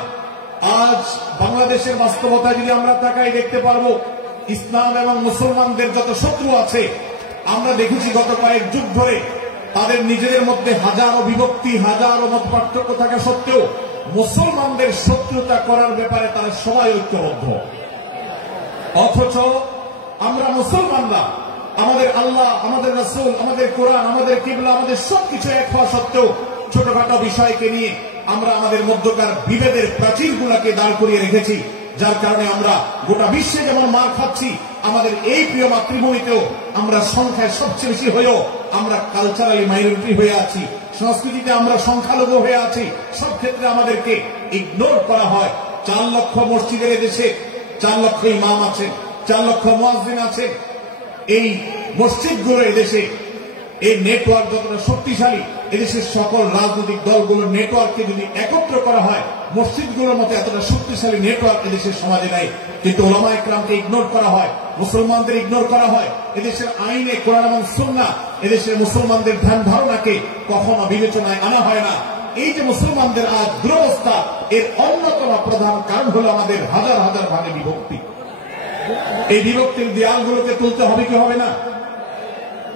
আজ বাংলাদেশের বাস্তবতা যদি আমরা তাকাই দেখতে পারবো ইসলাম এবং মুসলমানদের যত শত্রু আছে, আমরা দেখেছি গত কয়েক যুগ ধরে তাদের নিজেদের মধ্যে হাজারো বিভক্তি, হাজারো মত পার্থক্য থাকা সত্ত্বেও মুসলমানদের শত্রুতা করার ব্যাপারে তারা সবাই ঐক্যবদ্ধ। অথচ আমরা মুসলমানরা আমাদের আল্লাহ, আমাদের রাসূল, আমাদের কোরআন, আমাদের কিবলা, আমাদের সবকিছু এক হওয়া সত্ত্বেও ছোটখাটো বিষয়কে নিয়ে আমরা আমাদের মধ্যকার বিভেদের প্রাচীরগুলোকে দাঁড় করিয়ে রেখেছি, যার কারণে আমরা গোটা বিশ্বে যেমন মার খাচ্ছি, আমাদের এই প্রিয় মাতৃভূমিতেও আমরা সংখ্যায় সবচেয়ে বেশি হয়েও আমরা কালচারালি মাইনরিটি হয়ে আছি, সংস্কৃতিতে আমরা সংখ্যালঘু হয়ে আছি, সব ক্ষেত্রে আমাদেরকে ইগনোর করা হয়। 4 লক্ষ মসজিদের দেশে 4 লক্ষ ইমাম আছেন, 4 লক্ষ মুয়াজ্জিন আছেন। এই মসজিদগুলো এদেশে, এই নেটওয়ার্ক যতটা শক্তিশালী, এদেশের সকল রাজনৈতিক দলগুলোর নেটওয়ার্ককে যদি একত্র করা হয়, মসজিদগুলোর মতো এতটা শক্তিশালী নেটওয়ার্ক এদেশের সমাজে নাই। কিন্তু ওলামা ইকরামকে ইগনোর করা হয়, মুসলমানদের ইগনোর করা হয়, এদেশের আইনে কোরআন এবং সুন্নাহ, এদেশের মুসলমানদের ধ্যান ধারণাকে কখনো বিবেচনায় আনা হয় না। এই যে মুসলমানদের আজ দুরবস্থা, এর অন্যতম প্রধান কারণ হলো আমাদের হাজার হাজার ভাগে বিভক্তি। এই বিভক্তির দেয়ালগুলোকে তুলতে হবে কি হবে না?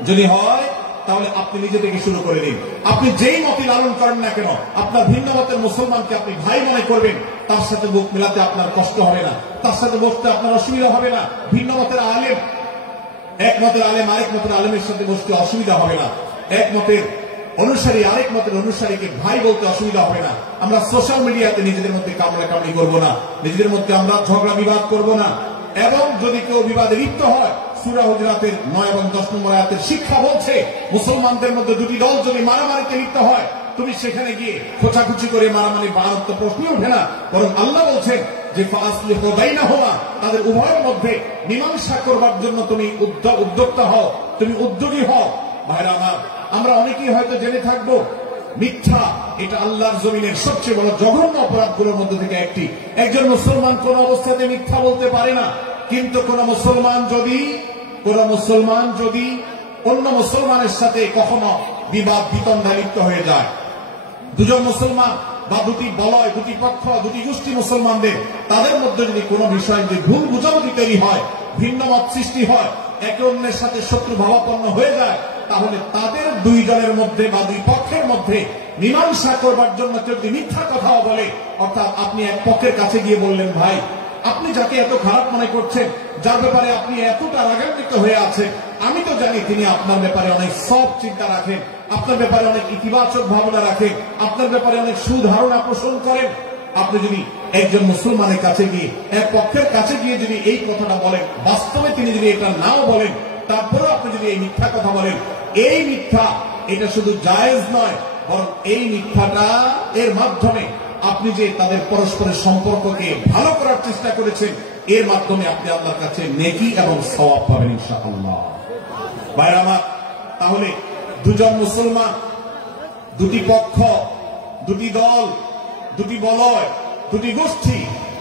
যদি হয় তাহলে আপনি নিজে থেকে শুরু করে দিন। আপনি যেই মতই লালন করেন না কেন, আপনার ভিন্ন মতের মুসলমানকে আপনি ভাই মনে করবেন, তার সাথে বুক মেলাতে আপনার কষ্ট হবে না, তার সাথে বসতে আপনার অসুবিধা হবে না। ভিন্ন মতের আলেম, এক মতের আলেম আরেক মতের আলেমের সাথে বসতে অসুবিধা হবে না, এক মতের অনুসারী আরেক মতের অনুসারীকে ভাই বলতে অসুবিধা হবে না। আমরা সোশ্যাল মিডিয়াতে নিজেদের মধ্যে কামড়াকামড়ি করবো না, নিজেদের মধ্যে আমরা ঝগড়া বিবাদ করবো না। এবং যদি কেউ বিবাদে লিপ্ত হয়, সূরা হুজুরাতের 9 এবং 10 নম্বর আয়াতের শিক্ষা বলছে, মুসলমানদের মধ্যে দুটি দল যদি মারামারিতে লিপ্ত হয়, তুমি সেখানে গিয়ে খোঁচাখুচি করে মারামারি বানানোর তো প্রশ্নই ওঠে না, বরং আল্লাহ বলছেন যে ফাসলিহু বাইনাহুমা, তাদের উভয়ের মধ্যে মীমাংসা করবার জন্য তুমি উদ্যোক্তা হও, তুমি উদ্যোগী হও। ভাইরা আমার, আমরা অনেকেই হয়তো জেনে থাকবো মিথ্যা এটা আল্লাহর জমিনের সবচেয়ে বড় জঘন্য অপরাধগুলোর মধ্যে থেকে একটি। একজন মুসলমান কোন অবস্থাতে মিথ্যা বলতে পারে না, কিন্তু কোন মুসলমান যদি অন্য মুসলমানের সাথে কখনো বিবাদ বিতণ্ডায় লিপ্ত হয়ে যায়, দুজন মুসলমান বা দুটি বলয়, দুটি পক্ষ, দুটি গোষ্ঠী মুসলমানদের, তাদের মধ্যে যদি কোনো বিষয় যদি ভুল বুঝাবুঝি তৈরি হয়, ভিন্ন মত সৃষ্টি হয়, একে অন্যের সাথে শত্রু ভাবাপন্ন হয়ে যায়, তাহলে তাদের দুই দলের মধ্যে বা দুই পক্ষের মধ্যে মীমাংসা করবার জন্য যদি মিথ্যা কথাও বলে, অর্থাৎ আপনি এক পক্ষের কাছে গিয়ে বললেন, ভাই আপনি যাকে এত খারাপ মনে করছেন, যার ব্যাপারে আপনি এতটা রাগান্বিত হয়ে আছেন, আমি তো জানি তিনি আপনার ব্যাপারে অনেক সব চিন্তা রাখেন, আপনার ব্যাপারে অনেক ইতিবাচক ভাবনা রাখেন, আপনার ব্যাপারে অনেক সুধারণা পোষণ করেন। আপনি যদি একজন মুসলমানের কাছে গিয়ে, এক পক্ষের কাছে গিয়ে যদি এই কথাটা বলেন, বাস্তবে তিনি যদি এটা নাও বলেন, তারপরেও আপনি যদি এই মিথ্যা কথা বলেন, এই মিথ্যা এটা শুধু জায়েজ নয়, বরং এই মিথ্যাটা এর মাধ্যমে আপনি যে তাদের পরস্পরের সম্পর্ককে ভালো করার চেষ্টা করেছেন, এর মাধ্যমে আপনি আল্লাহর কাছে নেকি এবং সওয়াব পাবেন ইনশাআল্লাহ। ভাইরা আমার, তাহলে দুজন মুসলমান, দুটি পক্ষ, দুটি দল, দুটি বলয়, দুটি গোষ্ঠী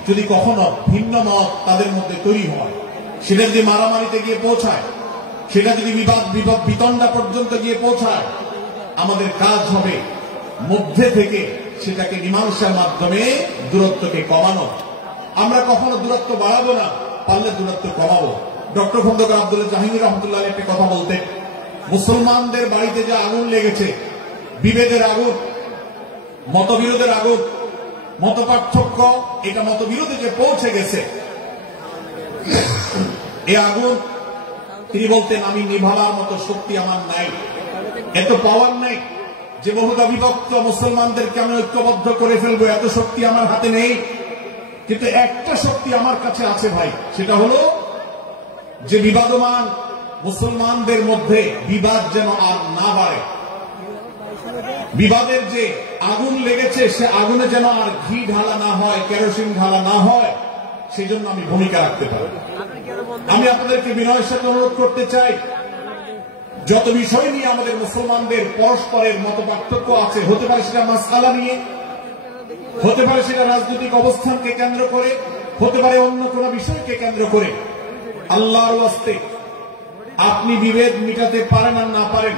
যদি কখনো ভিন্ন মত তাদের মধ্যে তৈরি হয়, সেটা যদি মারামারিতে গিয়ে পৌঁছায়, সেটা যদি বিবাদ বিতণ্ডা পর্যন্ত গিয়ে পৌঁছায়, আমাদের কাজ হবে মধ্যে থেকে সেটাকে মীমাংসার মাধ্যমে দূরত্বকে কমানো। আমরা কখনো দূরত্ব বাড়াবো না, পারলে দূরত্ব কমাবো। ডক্টর খন্দকার আব্দুল জাহাঙ্গীর রহমতুল্লাহ একটি কথা বলতেন, মুসলমানদের বাড়িতে যে আগুন লেগেছে, বিভেদের আগুন, মতবিরোধের আগুন, মত পার্থক্য, এটা মতবিরোধে যে পৌঁছে গেছে, এই আগুন তিনি বলতেন, আমি নিভাবার মতো শক্তি আমার নাই, এত পাওয়ার নাই যে বহুদা বিভক্ত মুসলমানদেরকে আমি ঐক্যবদ্ধ করে ফেলবো, এত শক্তি আমার হাতে নেই। কিন্তু একটা শক্তি আমার কাছে আছে ভাই, সেটা হলো যে বিবাদমান মুসলমানদের মধ্যে বিবাদ যেন আর না বাড়ে, বিবাদের যে আগুন লেগেছে সে আগুনে যেন আর ঘি ঢালা না হয়, কেরোসিন ঢালা না হয়, সেই জন্য আমি ভূমিকা রাখতে পারি। আমি আপনাদেরকে বিনয়ের সাথে অনুরোধ করতে চাই, যত বিষয় নিয়ে আমাদের মুসলমানদের পরস্পরের মত পার্থক্য আছে, হতে পারে সেটা মাসআলা নিয়ে, হতে পারে সেটা রাজনৈতিক অবস্থানকে কেন্দ্র করে, হতে পারে অন্য কোন বিষয়কে কেন্দ্র করে, আল্লাহর ওয়াস্তে আপনি বিভেদ মিটাতে পারেন আর না পারেন,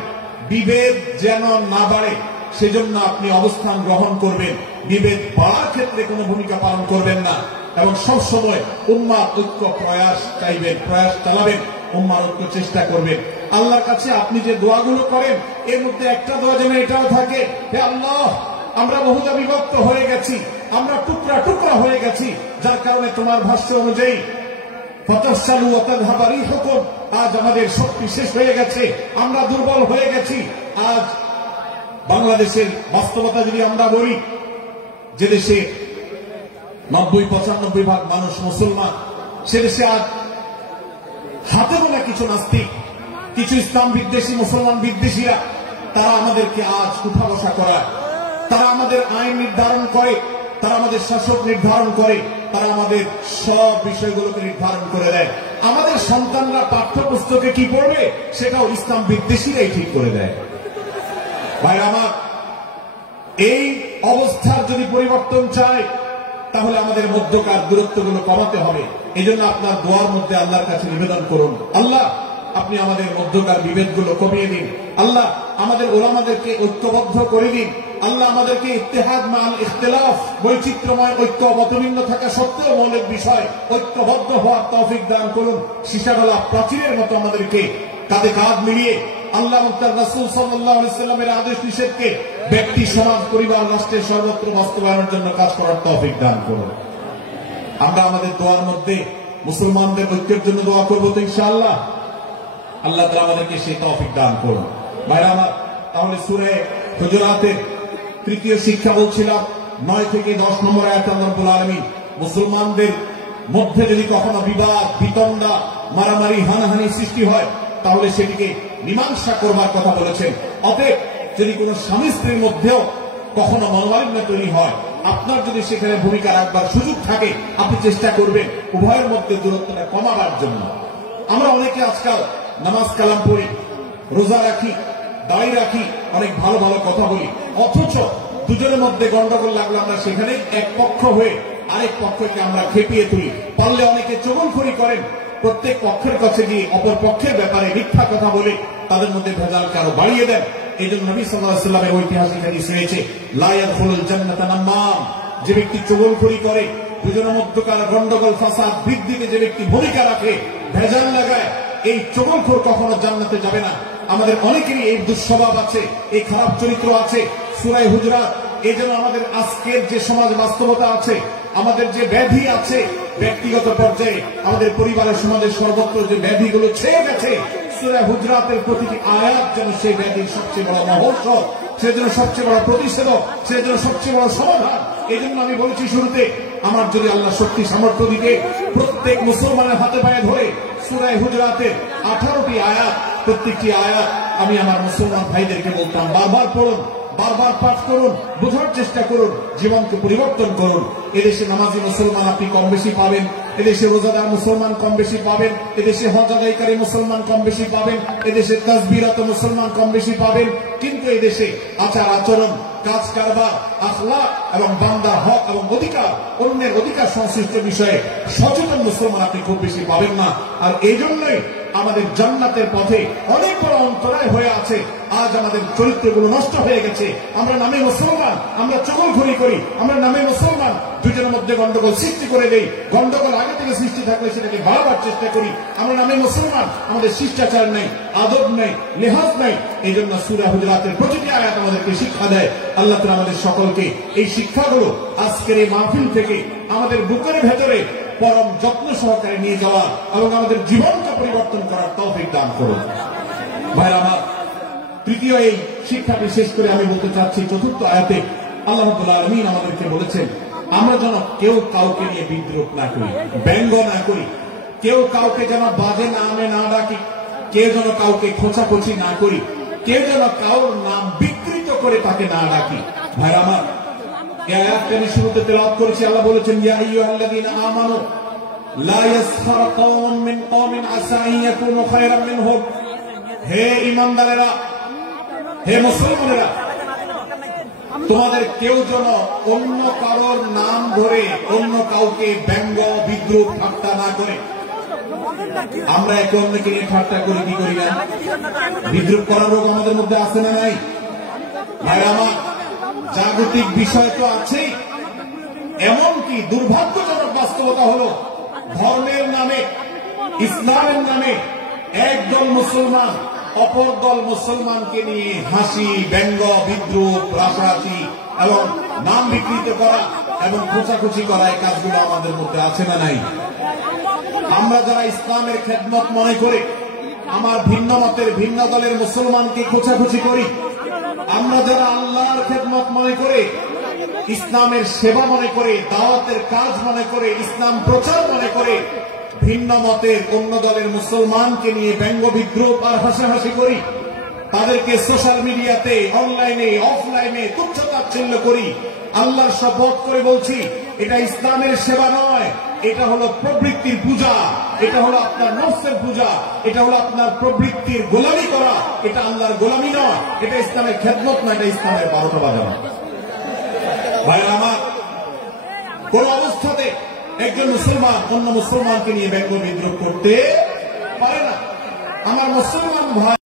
বিভেদ যেন না বাড়ে সেজন্য আপনি অবস্থান গ্রহণ করবেন, বিভেদ বাড়ার ক্ষেত্রে কোনো ভূমিকা পালন করবেন না, এবং সবসময় উম্মাহ ঐক্য প্রয়াস চাইবেন, প্রয়াস চালাবেন, উম্মাহ ঐক্য চেষ্টা করবেন। আল্লাহর কাছে আপনি যে দোয়াগুলো করেন, এর মধ্যে একটা দোয়া যেন এটাও থাকে, হে আল্লাহ, আমরা বহুদা বিভক্ত হয়ে গেছি, আমরা টুকরা টুকরা হয়ে গেছি, যার কারণে তোমার ভাষ্য অনুযায়ী ফতাশালু ওয়া তাযহাবা রিহুকুম, আজ আমাদের শক্তি শেষ হয়ে গেছে, আমরা দুর্বল হয়ে গেছি। আজ বাংলাদেশের বাস্তবতা যদি আমরা বলি, যে দেশে 90-95 ভাগ মানুষ মুসলমান, সে দেশে আজ হাতে গোনা কিছু নাস্তিক, কিছু ইসলাম বিদ্বেষী, মুসলমান বিদ্বেষীরা, তারা আমাদেরকে আজ উঠা বসা করায়, তারা আমাদের আইন নির্ধারণ করে, তারা আমাদের শাসক নির্ধারণ করে, তারা আমাদের সব বিষয়গুলোকে নির্ধারণ করে দেয়। আমাদের সন্তানরা পাঠ্যপুস্তকে কি পড়বে সেটাও ইসলাম বিদ্বেষীরাই ঠিক করে দেয়। ভাই আমার, এই অবস্থার যদি পরিবর্তন চায়, তাহলে আমাদের মধ্যকার দূরত্বগুলো কমাতে হবে। এই জন্য আপনার দোয়ার মধ্যে আল্লাহর কাছে নিবেদন করুন, আল্লাহ আপনি আমাদের মধ্যকার বিভেদগুলো কমিয়ে দিন, আল্লাহ আমাদের ওলামাদেরকে ঐক্যবদ্ধ করে দিন, আল্লাহ আমাদেরকে ইত্তেহাদ মাল ইখতিলাফ, বৈচিত্র্যময় ঐক্য, মতভিন্ন থাকা সত্ত্বেও মৌলিক বিষয় ঐক্যবদ্ধ হওয়ার তৌফিক দান করুন। সীসাডালা প্রাচীরের মতো আমাদেরকে কাঁধে কাঁধ মিলিয়ে আল্লাহ মুক্তার রাসূল সাল্লাল্লাহু আলাইহি ওয়াসাল্লামের আদেশ নিষেধকে ব্যক্তি, সমাজ, পরিবার, রাষ্ট্রের সর্বত্র বাস্তবায়নের জন্য কাজ করার তৌফিক দান করুন। আমরা আমাদের দোয়ার মধ্যে মুসলমানদের ঐক্যের জন্য দোয়া করবো তো ইনশাআল্লাহ, আল্লাহ তাআলা আমাদেরকে সেই তৌফিক দান করুন। ভাইরা আমার, তাহলে সূরা হুজুরাতের তৃতীয় শিক্ষা বলছিলাম, 9 থেকে 10 নম্বর আয়াতে আল্লাহ রাব্বুল আলামিন মুসলমানদের মধ্যে যদি কখনো বিবাদ, বিতণ্ডা, মারামারি, হানাহানি সৃষ্টি হয়, তাহলে সেটিকে মীমাংসা করবার কথা বলেছেন। অতএব যদি কোনো স্বামী স্ত্রীর মধ্যেও কখনো মনোমালিন্য তৈরি হয়, আপনার যদি সেখানে ভূমিকা রাখবার সুযোগ থাকে, আপনি চেষ্টা করবেন উভয়ের মধ্যে দূরত্বটা কমাবার জন্য। আমরা অনেকে আজকাল নামাজ কালাম পড়ি, রোজা রাখি, দাড়ি রাখি, অনেক ভালো ভালো কথা বলি, অথচ দুজনের মধ্যে গন্ডগোল লাগলে আমরা সেখানে এক পক্ষ হয়ে আরেক পক্ষকে আমরা খেপিয়ে তুলি। পারলে অনেকে চগলখড়ি করেন, প্রত্যেক পক্ষের কাছে গিয়ে অপর পক্ষের ব্যাপারে মিথ্যা কথা বলে তাদের মধ্যে ভেজালকে আরো বাড়িয়ে দেন। এই জন্য নবী সাল্লাল্লাহু আলাইহি ওয়াসাল্লামের ঐতিহাসিক হাদিস রয়েছে, লা ইয়াদখুলুল জান্নাতা নাম্মাম, যে ব্যক্তি চগলখড়ি করে, দুজনের মধ্যকার গন্ডগোল ফাসাদ বৃদ্ধিতে যে ব্যক্তি ভূমিকা রাখে, ভেজাল লাগায়, এই চগলখোর কখনো জান্নাতে যাবে না। আমাদের অনেকেরই এই দুঃস্বভাব আছে, এই খারাপ চরিত্র আছে। সূরা হুজুরাত, এই জন্য আমাদের আজকের যে সমাজ বাস্তবতা আছে, আমাদের যে ব্যাধি আছে ব্যক্তিগত পর্যায়ে, আমাদের পরিবারের সমাজের সর্বত্র যে ব্যাধিগুলো ছেয়ে গেছে, সূরা হুজরাতের প্রতিটি আয়াত যেন সেই ব্যাধির সবচেয়ে বড় মহৌষধ, সেজন্য সবচেয়ে বড় প্রতিষেধক, সেজন্য সবচেয়ে বড় সমাধান। এই জন্য আমি বলেছি শুরুতে, আমার যদি আল্লাহ শক্তি সামর্থ্য দিতে প্রত্যেক মুসলমানের হাতে পায়ে ধরে সূরা হুজরাতের 18টি আয়াত, প্রত্যেকটি আয়াত আমি আমার মুসলমান ভাইদেরকে বলতাম, বারবার পড়ুন, বারবার পাঠ করুন, বোঝার চেষ্টা করুন, জীবনকে পরিবর্তন করুন। এদেশে নামাজি মুসলমান আপনি কম বেশি পাবেন, এদেশে রোজাদার মুসলমান কম বেশি পাবেন, এদেশে হজ আদায়কারী মুসলমান কম বেশি পাবেন, এদেশে তাসবিরত মুসলমান কম বেশি পাবেন, কিন্তু এদেশে আচার আচরণ, কাজ কারবার, আখলাক এবং বান্দার হক এবং অধিকার, অন্যের অধিকার সংশ্লিষ্ট বিষয়ে সচেতন মুসলমান আপনি খুব বেশি পাবেন না। আর এই জন্যই আমাদের জান্নাতের পথে অনেক বড় অন্তরায় হয়ে আছে। আজ আমাদের চরিত্রগুলো নষ্ট হয়ে গেছে। আমরা নামে মুসলমান, আমরা চগলখড়ি করি, আমরা নামে মুসলমান, দুজনের মধ্যে গন্ডগোল সৃষ্টি করে দেই। গন্ডগোল আগে থেকে সৃষ্টি থাকলে সেটাকে বাড়াবার চেষ্টা করি। আমরা নামে মুসলমান, আমাদের শিষ্টাচার নেই, আদব নেই, লেহাজ নেই। এই জন্য সূরা হুজরাতের প্রতিটি আয়াত আমাদেরকে শিক্ষা দেয়। আল্লাহ তাআলা আমাদের সকলকে এই শিক্ষাগুলো আজকের এই মাহফিল থেকে আমাদের বুকের ভেতরে পরম যত্ন সহকারে নিয়ে যাওয়া এবং আমাদের জীবনকে পরিবর্তন করার তৌফিক দান করুন। ভাইরা আমার, তৃতীয় এই শিক্ষাটি শেষ করে আমি বলতে চাচ্ছি, চতুর্থ আয়াতে আল্লাহ রাব্বুল আলামিন আমাদেরকে বলেছেন, আমরা যেন কেউ কাউকে নিয়ে বিদ্রুপ না করি, ব্যঙ্গ না করি, কেউ কাউকে যেন বাজে নামে না ডাকি, কেউ যেন কাউকে খোঁচাখুচি না করি, কেউ যেন কারোর নাম বিকৃত করে তাকে না ডাকি। ভাইরা আমার, এই আয়াতটা আমি শুরুতে তেলাওয়াত করেছি। আল্লাহ বলেছেন, ইয়া আইয়ুহাল্লাযীনা আমানু লা ইয়াসখার কওমুন মিন কওমিন আসা আন ইয়াকুনু খায়রাম মিনহুম। হে ঈমানদারেরা, হে মুসলমানেরা, তোমাদের কেউ যেন অন্য কারোর নাম ধরে অন্য কাউকে ব্যঙ্গ, বিদ্রুপ, ঠাট্টা না করে। আমরা একে অন্যকে নিয়ে ঠাট্টা করি, কি করি না? বিদ্রুপ করার রোগ আমাদের মধ্যে আছে না নাই? ভাইরা আমার, জাগতিক বিষয় তো আছেই, এমনকি দুর্ভাগ্যজনক বাস্তবতা হলো ধর্মের নামে, ইসলামের নামে একদল মুসলমান অপর দল মুসলমানকে নিয়ে হাসি, ব্যঙ্গ, বিদ্রুপ, রাশারাশি এবং নাম বিকৃত করা এবং খোঁচাখুচি করা, এই কাজগুলো আমাদের মধ্যে আছে না নাই? আমরা যারা ইসলামের খেদমত মনে করে আমার ভিন্ন মতের, ভিন্ন দলের মুসলমানকে খোঁচাখুচি করি, আমরা যারা আল্লাহর খেদমত মনে করে, ইসলামের সেবা মনে করে, দাওয়াতের কাজ মনে করে, ইসলাম প্রচার মনে করে ভিন্ন মতের অন্য দলের মুসলমানকে নিয়ে ব্যঙ্গ, বিদ্রুপ আর হাসাহাসি করি, তাদেরকে সোশ্যাল মিডিয়াতে, অনলাইনে, অফলাইনে তুচ্ছ-তাচ্ছিল্য করি, আল্লাহর শপথ করে বলছি, এটা ইসলামের সেবা নয়, এটা হলো প্রবৃত্তির পূজা, এটা হলো আপনার নফসের পূজা, এটা হলো আপনার প্রবৃত্তির গোলামি করা, এটা আল্লাহর গোলামি নয়, এটা ইসলামের খেদমত না, এটা ইসলামের 12টা বাজানো। ভাইরা আমার, কোন অবস্থাতে একজন মুসলমান অন্য মুসলমানকে নিয়ে ব্যঙ্গ, বিদ্রুপ করতে পারে না। আমার মুসলমান ভাই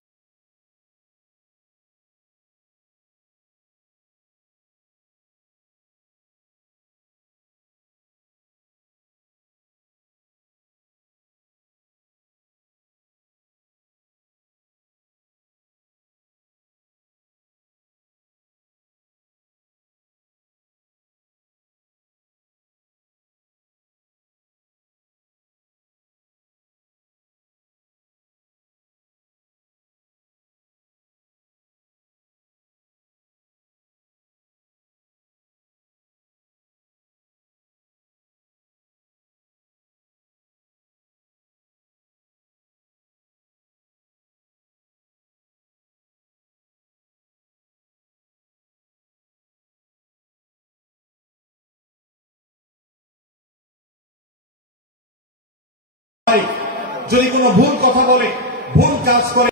যদি কোনো ভুল কথা বলে, ভুল কাজ করে,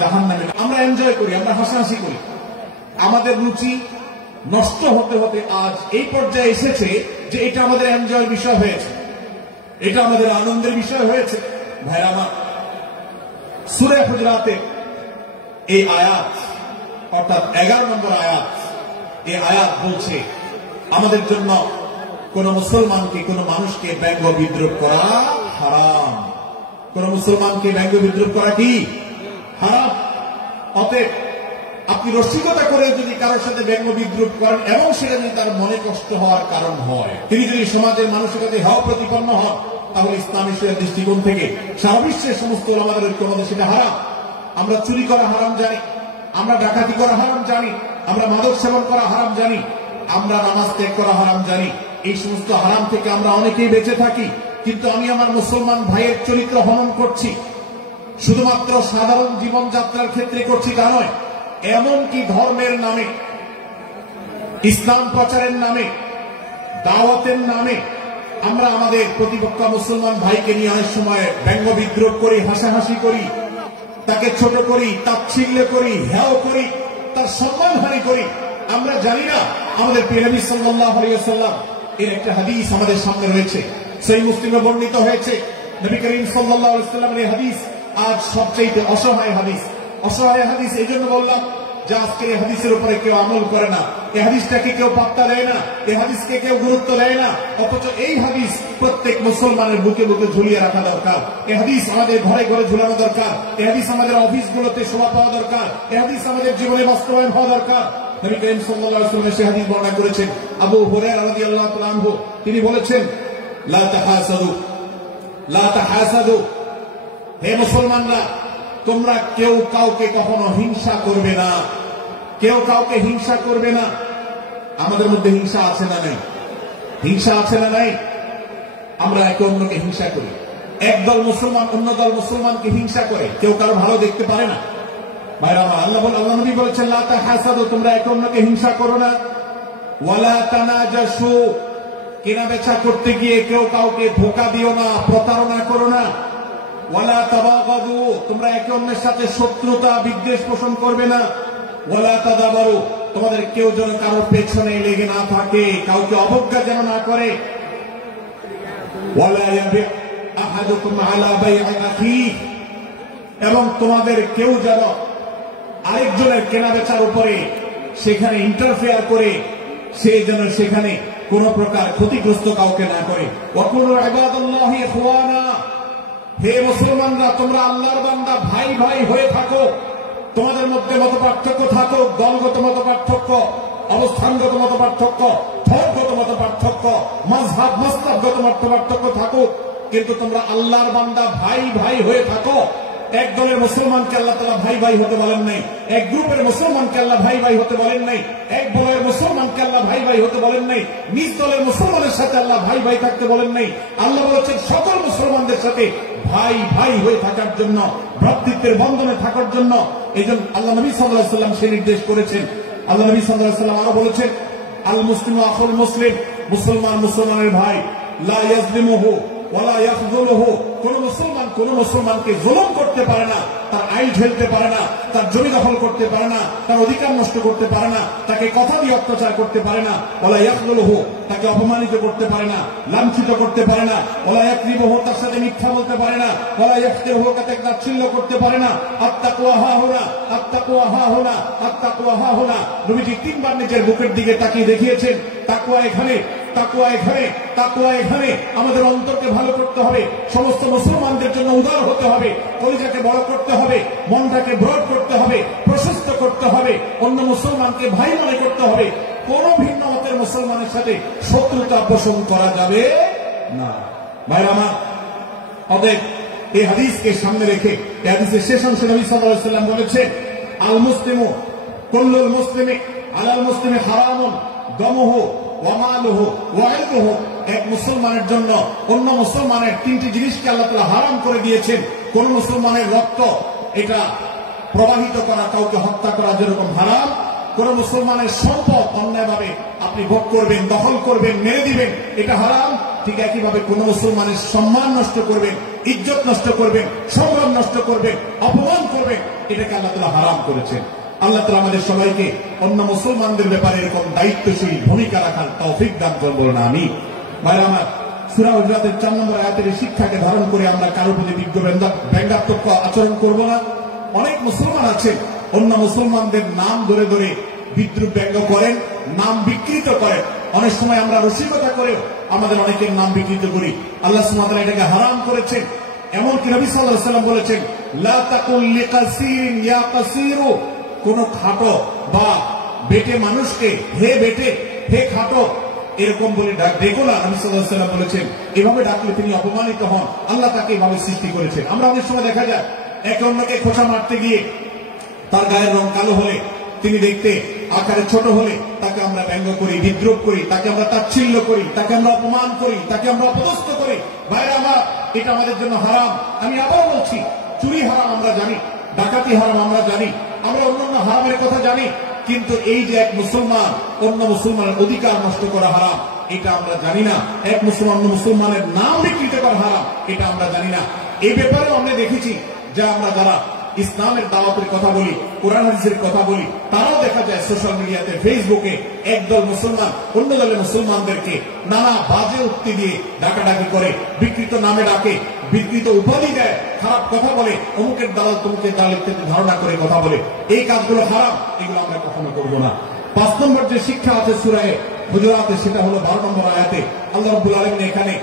জাহান্নামে। আমরা এনজয় করি, আমরা হাসাহাসি করি, আমাদের রুচি নষ্ট হতে হতে আজ এই পর্যায়ে এসেছে যে এটা আমাদের এনজয়ের বিষয় হয়েছে, এটা আমাদের আনন্দের বিষয় হয়েছে। ভাইরা আমার, সূরা হুজুরাতের এই আয়াত অর্থাৎ 11 নম্বর আয়াত, এই আয়াত বলছে আমাদের জন্য কোন মুসলমানকে, কোন মানুষকে ব্যঙ্গ বিদ্রুপ করা হারাম। কোন মুসলমানকে ব্যঙ্গ বিদ্রুপ করা কি হারাম। অতএব আপনি রসিকতা করে যদি কারোর সাথে ব্যঙ্গ বিদ্রুপ করেন এবং সেটা যদি তার মনে কষ্ট হওয়ার কারণ হয়, তিনি যদি সমাজের মানুষের কাছে হেয় প্রতিপন্ন হন, তাহলে ইসলামী দৃষ্টিকোণ থেকে সারা বিশ্বের সমস্ত ওলামাদের ঐক্যমতে সেটা হারাম। আমরা চুরি করা হারাম জানি, আমরা ডাকাতি করা হারাম জানি, আমরা মাদক সেবন করা হারাম জানি, আমরা নামাজ ত্যাগ করা হারাম জানি। এই সমস্ত হারাম থেকে আমরা অনেকেই বেঁচে থাকি, কিন্তু আমি আমার মুসলমান ভাইয়ের চরিত্র হনন করছি, শুধুমাত্র সাধারণ জীবনযাত্রার ক্ষেত্রে করছি তা নয়, এমনকি ধর্মের নামে, ইসলাম প্রচারের নামে, দাওয়াতের নামে আমরা আমাদের প্রতিপক্ষ মুসলমান ভাইকে নিয়ে অনেক সময় ব্যঙ্গ বিদ্রুপ করি, হাসাহাসি করি, তাকে ছোট করি, তাচ্ছিল্য করি, হেয় করি, তার সম্মানহানি করি। আমরা জানি না আমাদের প্রিয় নবী সাল্লাল্লাহু আলাইহি ওয়াসাল্লাম এর একটা হাদিস আমাদের সামনে রয়েছে, সহিহ মুসলিমে বর্ণিত হয়েছে। নবী করিম সাল্লাল্লাহু আলাইহি ওয়াসাল্লামের এই হাদিস আজ সবচেয়ে অসহায় হাদিস। অসহায় হাদিস এই জন্য বললাম যে আজকের এই হাদিসের উপরে কেউ আমল করে না, এই হাদিসটাকে কেউ পাত্তা দেয় না, এই হাদিসকে কেউ গুরুত্ব দেয় না। অথচ এই হাদিস প্রত্যেক মুসলমানের বুকে বুকে ঝুলিয়ে রাখা দরকার। এই হাদিস আমাদের ঘরে ঘরে ঝুলানো দরকার। এই হাদিস আমাদের অফিসগুলোতে শোভা পাওয়া দরকার। এই হাদিস আমাদের জীবনে বাস্তবায়ন হওয়া দরকার। নবী করিম সাল্লাল্লাহু আলাইহি ওয়াসাল্লাম সেই হাদিস বর্ণনা করেছেন। আবু হুরায়রা রাদিয়াল্লাহু তাআলা আনহু তিনি বলেছেন, লা তাহাসাদু, লা তাহাসাদু, হে মুসলমানরা, তোমরা কেউ কাউকে কখনো হিংসা করবে না, কেউ কাউকে হিংসা করবে না। আমাদের মধ্যে হিংসা আছে না নাই? হিংসা আছে না নাই? আমরা একে অন্যকে হিংসা করি। একদল মুসলমান অন্য দল মুসলমানকে হিংসা করে, কেউ কারো ভালো দেখতে পারে না। ভাইরা আমার, আল্লাহ নবী বলেছেন, লা তাহাসাদু, তোমরা একে অন্যকে হিংসা করো না। ওয়ালা তানাজাসু, কেনা বেচা করতে গিয়ে কেউ কাউকে ধোঁকা দিও না, প্রতারণা করো না। ওয়ালা তাবাগাদু, তোমরা একে অন্যের সাথে শত্রুতা বিদ্বেষ পোষণ করবে না। ওয়ালা তাদাবারু, তোমাদের কেউ যেন কারোর পেছনে লেগে না থাকে, কাউকে অবজ্ঞা যেন না করে। ওয়ালা ইয়াবি আহাদুকুম আলা বাই'i আখিহি, এবং তোমাদের কেউ যেন আরেকজনের কেনাবেচার উপরে সেখানে ইন্টারফেয়ার করে সে যেন সেখানে কোন প্রকার ক্ষতিগ্রস্ত কাউকে না করে। ওয়া কুনু ইবাদাল্লাহি ইখওয়ানা, হে মুসলমানরা, তোমরা আল্লাহর বান্দা, ভাই ভাই হয়ে থাকো। তোমাদের মধ্যে মত পার্থক্য থাকুক, দলগত মত পার্থক্য, অবস্থানগত মত পার্থক্য, ধর্মগত মত পার্থক্য, মাযহাব মাসলাকগত মত পার্থক্য থাকুক, কিন্তু তোমরা আল্লাহর বান্দা, ভাই ভাই হয়ে থাকো। এক দলের মুসলমানকে আল্লাহ তাআলা ভাই ভাই হতে বলেন নাই, এক গ্রুপের মুসলমানকে আল্লাহ ভাই ভাই হতে বলেন নাই, এক দলের মুসলমানকে আল্লাহ ভাই ভাই হতে বলেন নাই, নিজ দলের মুসলমানের সাথে আল্লাহ ভাই ভাই থাকতে বলেন নাই। আল্লাহ বলেছেন সকল মুসলমানদের সাথে ভাই ভাই হয়ে থাকার জন্য, ভ্রাতৃত্বের বন্ধনে থাকার জন্য। এই জন্য আল্লাহ নবী সাল্লাল্লাহু আলাইহি ওয়াসাল্লাম সে নির্দেশ করেছেন। আল্লাহ নবী সাল্লাল্লাহু আলাইহি ওয়াসাল্লাম আরো বলেছেন, আল মুসলিমু আখুল মুসলিম, মুসলমান মুসলমানের ভাই, লা ইয়াজলিমুহু ওয়ালা ইয়াখযুলুহু, কোন মুসলমান কোন মুসলমানকে জুলুম করতে পারে না, তার আইল ঢেলতে পারে না, তার জমি দখল করতে পারে না, তার অধিকার নষ্ট করতে পারে না, তাকে কথা দিয়ে অত্যাচার করতে পারে না। ওয়ালা ইয়াখযুলুহু, তাকে অপমানিত করতে পারে না, লাঞ্ছিত করতে পারে না। ওয়ালা ইয়াকযিবুহু, তার সাথে মিথ্যা বলতে পারে না। ওয়ালা ইয়াফতিরহু, তাকে তাচ্ছিল্য করতে পারে না। আত্তাকওয়া হাহুনা, আত্তাকওয়া হাহুনা, আত্তাকওয়া হাহুনা। নবীজি তিনবার নিজের বুকের দিকে তাকিয়ে দেখিয়েছেন, তাকওয়া এখানে, তাকওয়া এখানে, তাকওয়া এখানে। আমাদের অন্তরকে ভালো করতে হবে, সমস্ত মুসলমানদের জন্য উদার হতে হবে, কলিজাকে বড় করতে হবে, মনটাকে ব্রড করতে হবে, প্রশস্ত করতে হবে, অন্য মুসলমানকে ভাই মনে করতে হবে। কোন ভিন্ন মতের মুসলমানের সাথে শত্রুতা পোষণ করা যাবে না। ভাইরা আমার, অতএব এই হাদিসকে সামনে রেখে এই হাদিসের শেষ অংশে নবী সাল্লাল্লাহু আলাইহি ওয়াসাল্লাম বলেছেন, আল মুসলিমু কুল্লুল মুসলিমি আলাল মুসলিমি হারামুন দামুহু ওয়া মালুহু ওয়া ইরদুহু। এক মুসলমানের জন্য অন্য মুসলমানের তিনটি জিনিসকে আল্লাহ তাআলা হারাম করে দিয়েছেন। কোন মুসলমানের রক্ত এটা প্রবাহিত করা, কাউকে হত্যা করা যেরকম হারাম, কোন মুসলমানের সম্পদ অন্যায়ভাবে আপনি ভোগ করবেন, দখল করবেন, মেরে দিবেন, এটা হারাম। ঠিক একইভাবে কোন মুসলমানের সম্মান নষ্ট করবেন, ইজ্জত নষ্ট করবেন, সম্মান নষ্ট করবেন, অপমান করবেন, এটাকে আল্লাহ তাআলা হারাম করেছেন। আল্লাহ তাআলা আমাদের সবাইকে অন্য মুসলমানদের ব্যাপারে এরকম দায়িত্বশীল ভূমিকা রাখার তৌফিক দান করুন, বলুন আমিন। ভাইরা আমার, সূরা হুজুরাতের 4 নম্বর আয়াতের এই শিক্ষাকে ধারণ করে আমরা কারোর প্রতি ব্যঙ্গাত্মক আচরণ করব না। অনেক মুসলমান আছেন অন্য মুসলমানদের নাম ধরে ধরে বিদ্রুপ ব্যঙ্গ করেন, নাম বিকৃত করেন। অনেক সময় আমরা রসিকতা করেও আমাদের অনেকের নাম বিকৃত করি। আল্লাহ সুবহানাহু ওয়া তাআলা এটাকে হারাম করেছেন। এমনকি নবী সাল্লাল্লাহু আলাইহি ওয়াসাল্লাম বলেছেন, লা তাকুল লিকাসিরিন ইয়া কাসিরু, কোন খাটো বা বেটে মানুষকে হে বেটে, হে খাটো এরকম বলে ডেকো না। নবী সাল্লাল্লাহু আলাইহি ওয়াসাল্লাম বলেছেন এভাবে ডাকলে তিনি অপমানিত হন। আল্লাহ তাকে এভাবে সৃষ্টি করেছেন। আমরা অনেক সময় দেখা যায় একে অন্যকে খোঁচা মারতে গিয়ে তার গায়ের রং কালো হলে, তিনি দেখতে আকারে ছোট হলে তাকে আমরা ব্যঙ্গ করি, বিদ্রুপ করি, তাকে আমরা তাচ্ছিল্য করি, তাকে আমরা অপমান করি, তাকে আমরা অপদস্থ করি। ভাইরা আমার, এটা আমাদের জন্য হারাম। আমি আবার বলছি, চুরি হারাম আমরা জানি, ডাকাতি হারাম আমরা জানি, আমরা অন্যান্য হারামের কথা জানি, কিন্তু এই যে এক মুসলমান অন্য মুসলমানের অধিকার নষ্ট করা হারাম, এটা আমরা জানি না। এক মুসলমান অন্য মুসলমানের নাম বিকৃত করা হারাম, এটা আমরা জানি না। এই ব্যাপারেও আমরা দেখেছি যে আমরা যারা ইসলামের দাওয়াতের কথা বলি, কোরআন হাদিসের কথা বলি, তারাও দেখা যায় সোশ্যাল মিডিয়াতে, ফেসবুকে একদল মুসলমান অন্য দলের মুসলমানদেরকে নানা বাজে উক্তি দিয়ে ডাকাডাকি করে, বিকৃত নামে ডাকে, বিকৃত উপাধি দেয়, খারাপ কথা বলে, অমুকের দালাল তমুকের দালাল ইত্যাদি ধারণা করে কথা বলে। এই কাজগুলো হারাম, এগুলো আমরা কখনো করবো না। 5 নম্বর যে শিক্ষা আছে সূরা হুজুরাতে, সেটা হলো 12 নম্বর আয়াতে আল্লাহ রাব্বুল আলামিন এখানে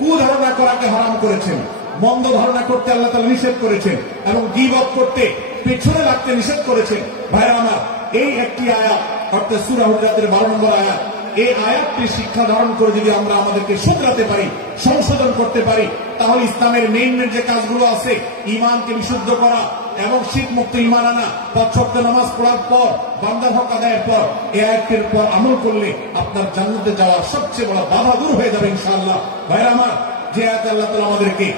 কুধারণা করাকে হারাম করেছেন, মন্দ ধারণা করতে আল্লাহ তাআলা নিষেধ করেছেন, এবং গীবত করতে, পেছনে লাগতে নিষেধ করেছেন। ভাইরা আমার, এই একটি আয়াত অর্থাৎ সূরা হুজুরাতের 12 নম্বর আয়াত, এই আয়াতটি শিক্ষা ধারণ করে যদি আমরা আমাদেরকে শুধরাতে পারি, সংশোধন করতে পারি, তাহলে ইসলামের মেইন যে কাজগুলো আছে, ঈমানকে বিশুদ্ধ করা এবং শিরক মুক্ত ঈমান আনা, 5 ওয়াক্ত নামাজ পড়ার পর, বান্দার হক আদায়ের পর, এই আয়াতের পর আমল করলে আপনার জান্নাতে যাওয়ার সবচেয়ে বড় বাধা দূর হয়ে যাবে ইনশাআল্লাহ। ভাইরা আমার, যে আয়াতে আল্লাহ তাআলা আমাদেরকে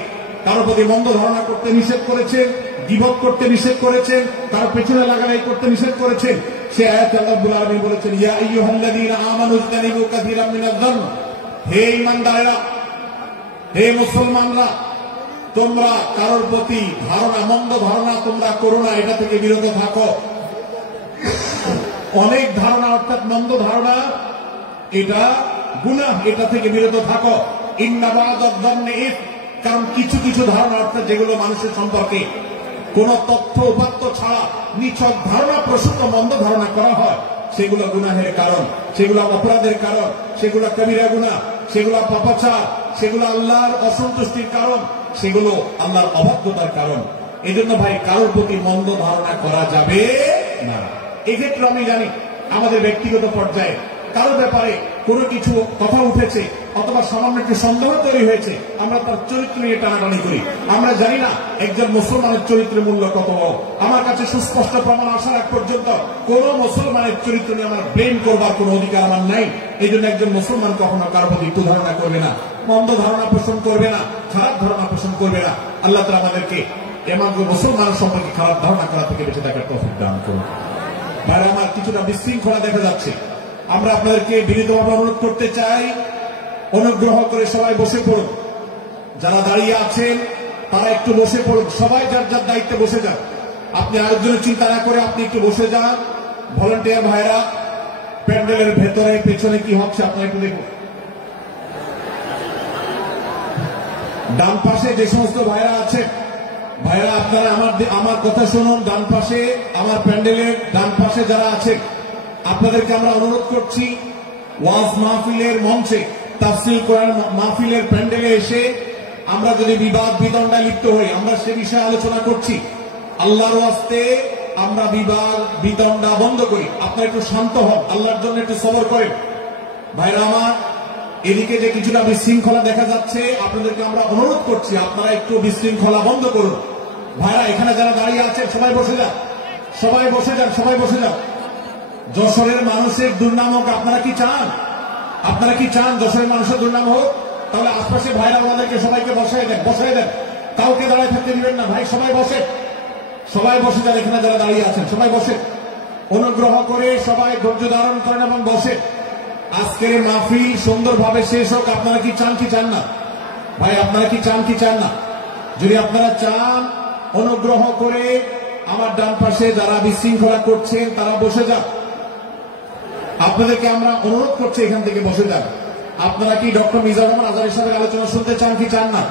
কারোর প্রতি মন্দ ধারণা করতে নিষেধ করেছেন, গীবত করতে নিষেধ করেছেন, কারো পেছনে লাগালাই করতে নিষেধ করেছেন, সে আয়াতে আল্লাহ রাব্বুল আলামিন বলেছেন, ইয়া আইয়ুহাল্লাযীনা আমানু ইজতানিবু কাসীরাম মিনায-যন্ন, হে ঈমানদারেরা, হে মুসলমানরা, তোমরা কারোর প্রতি ধারণা, মন্দ ধারণা তোমরা করো না, এটা থেকে বিরত থাকো। অনেক ধারণা অর্থাৎ মন্দ ধারণা, এটা গুনাহ, এটা থেকে বিরত থাকো। ইন্না বা'দায-যন্নি ইসম, কারণ কিছু কিছু ধারণা অর্থাৎ যেগুলো মানুষের সম্পর্কে কোন তথ্য উপাত্ত ছাড়া নিছক ধারণা প্রসূত মন্দ ধারণা করা হয়, সেগুলো গুনাহের কারণ, সেগুলো অপরাধের কারণ, সেগুলো কবিরা গুনাহ, সেগুলো পাপাচার, সেগুলো আল্লাহর অসন্তুষ্টির কারণ, সেগুলো আল্লাহর অবাধ্যতার কারণ। এই জন্য ভাই, কারোর প্রতি মন্দ ধারণা করা যাবে না। এক্ষেত্রে আমি জানি আমাদের ব্যক্তিগত পর্যায়ে কারোর ব্যাপারে কোনো কিছু কথা উঠেছে অথবা সামান্য একটু সন্দেহ তৈরি হয়েছে, আমরা তার চরিত্র নিয়ে টানাটানি করি। আমরা জানি না একজন মুসলমানের চরিত্রের মূল্য কত বড়। আমার কাছে সুস্পষ্ট প্রমাণ আসার আগ পর্যন্ত কোন মুসলমানের চরিত্র নিয়ে আমার ব্লেম করবার কোন অধিকার আমার নাই। এই জন্য একজন মুসলমান কখনো কারোর প্রতি একটু ধারণা করবে না, মন্দ ধারণা পোষণ করবে না, খারাপ ধারণা পোষণ করবে না। আল্লাহ তাআলা আমাদেরকে এমন মুসলমানের সম্পর্কে খারাপ ধারণা করা থেকে বেঁচে থাকার তৌফিক দান করুন। ভাইরা আমার, কিছুটা বিশৃঙ্খলা দেখা যাচ্ছে। আমরা আপনাদেরকে বিনীতভাবে অনুরোধ করতে চাই, অনুগ্রহ করে সবাই বসে পড়ুন। যারা দাঁড়িয়ে আছেন তারা একটু বসে পড়ুন, সবাই যার যার দায়িত্বে বসে যান। আপনি আরেকজনের চিন্তা না করে আপনি একটু বসে যান। ভলান্টিয়ার ভাইরা, প্যান্ডেলের ভেতরে পেছনে কি হচ্ছে আপনারা একটু দেখুন। ডান পাশে যে সমস্ত ভাইরা আছেন, ভাইরা আপনারা আমার কথা শুনুন। ডান পাশে, আমার প্যান্ডেলের ডান পাশে যারা আছেন, আপনাদেরকে আমরা অনুরোধ করছি, ওয়াজ মাহফিলের মঞ্চে, তাফসীর কোরআন মাহফিলের প্যান্ডেলে এসে আমরা যদি বিবাদ বিতণ্ডায় লিপ্ত হই, আমরা সে বিষয়ে আলোচনা করছি, আল্লাহর ওয়াস্তে আমরা বিবাদ বিতণ্ডা বন্ধ করি। আপনারা একটু শান্ত হন, আল্লাহর জন্য একটু সবর করেন। ভাইরা আমার, এদিকে যে কিছুটা বিশৃঙ্খলা দেখা যাচ্ছে, আপনাদেরকে আমরা অনুরোধ করছি আপনারা একটু বিশৃঙ্খলা বন্ধ করুন। ভাইরা, এখানে যারা দাঁড়িয়ে আছেন সবাই বসে যান, সবাই বসে যান, সবাই বসে যান। যশোরের মানুষের দুর্নাম হোক, আপনারা কি চান? আপনারা কি চান যশোরের মানুষের দুর্নাম হোক? তাহলে আশপাশে ভাইরা আমাদেরকে সবাইকে বসাই দেন, বসাই দেন, কাউকে দাঁড়ায় থাকতে দিবেন না। ভাই সবাই বসে, সবাই বসে যান। এখানে যারা দাঁড়িয়ে আছেন সবাই বসে, অনুগ্রহ করে সবাই ধৈর্য ধারণ করেন এবং বসে। আজকের মাহফিল সুন্দরভাবে শেষ হোক। আপনারা কি চান কি চান না ভাই? আপনারা কি চান কি চান না? যদি আপনারা চান, অনুগ্রহ করে আমার ডান পাশে যারা বিশৃঙ্খলা করছেন তারা বসে যান। আপনাদেরকে আমরা অনুরোধ করছি এখান থেকে বসে যান। আপনারা কি ডক্টর মিজানুর রহমান আজহারীর সাথে আলোচনা শুনতে চান কি চান না?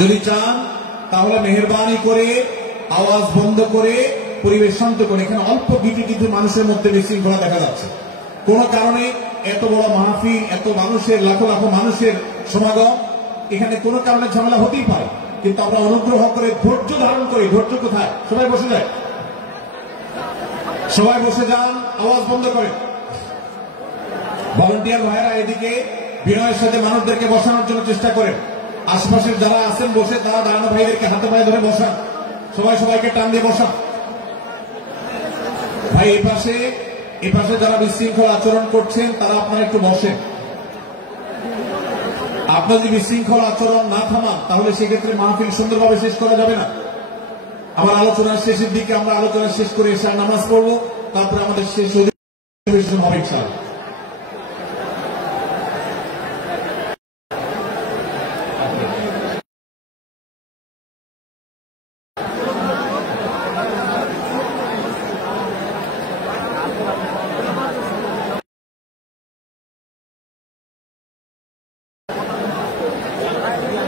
যদি চান তাহলে মেহেরবানি করে আওয়াজ বন্ধ করে পরিবেশ শান্ত করে। এখানে অল্প কিছু মানুষের মধ্যে বিশৃঙ্খলা দেখা যাচ্ছে। কোন কারণে এত বড় মাহফিল, এত মানুষের, লাখো লাখো মানুষের সমাগম, এখানে কোনো কারণে ঝামেলা হতেই পারে। কিন্তু আমরা অনুগ্রহ করে ধৈর্য ধারণ করি। ধৈর্য কোথায়? সবাই বসে যায়, সবাই বসে যান, আওয়াজ বন্ধ করে। ভলান্টিয়ার ভাইয়েরা এদিকে বিনয়ের সাথে মানুষদেরকে বসানোর জন্য চেষ্টা করেন। আশপাশের যারা আছেন বসে, তারা দাঁড়ানো ভাইদেরকে হাতে পায়ে ধরে বসান। সবাই সবাইকে টান দিয়ে বসান। ভাই এই পাশে যারা বিশৃঙ্খল আচরণ করছেন তারা আপনারা একটু বসেন। আপনার যদি বিশৃঙ্খল আচরণ না থামান তাহলে সেক্ষেত্রে মাহফিল সুন্দরভাবে শেষ করা যাবে না। আমার আলোচনার শেষের দিকে আমরা আলোচনা শেষ করে এসে নামাজ পড়বো, তারপরে আমাদের শেষ অধিবেশন হবে ইনশাআল্লাহ।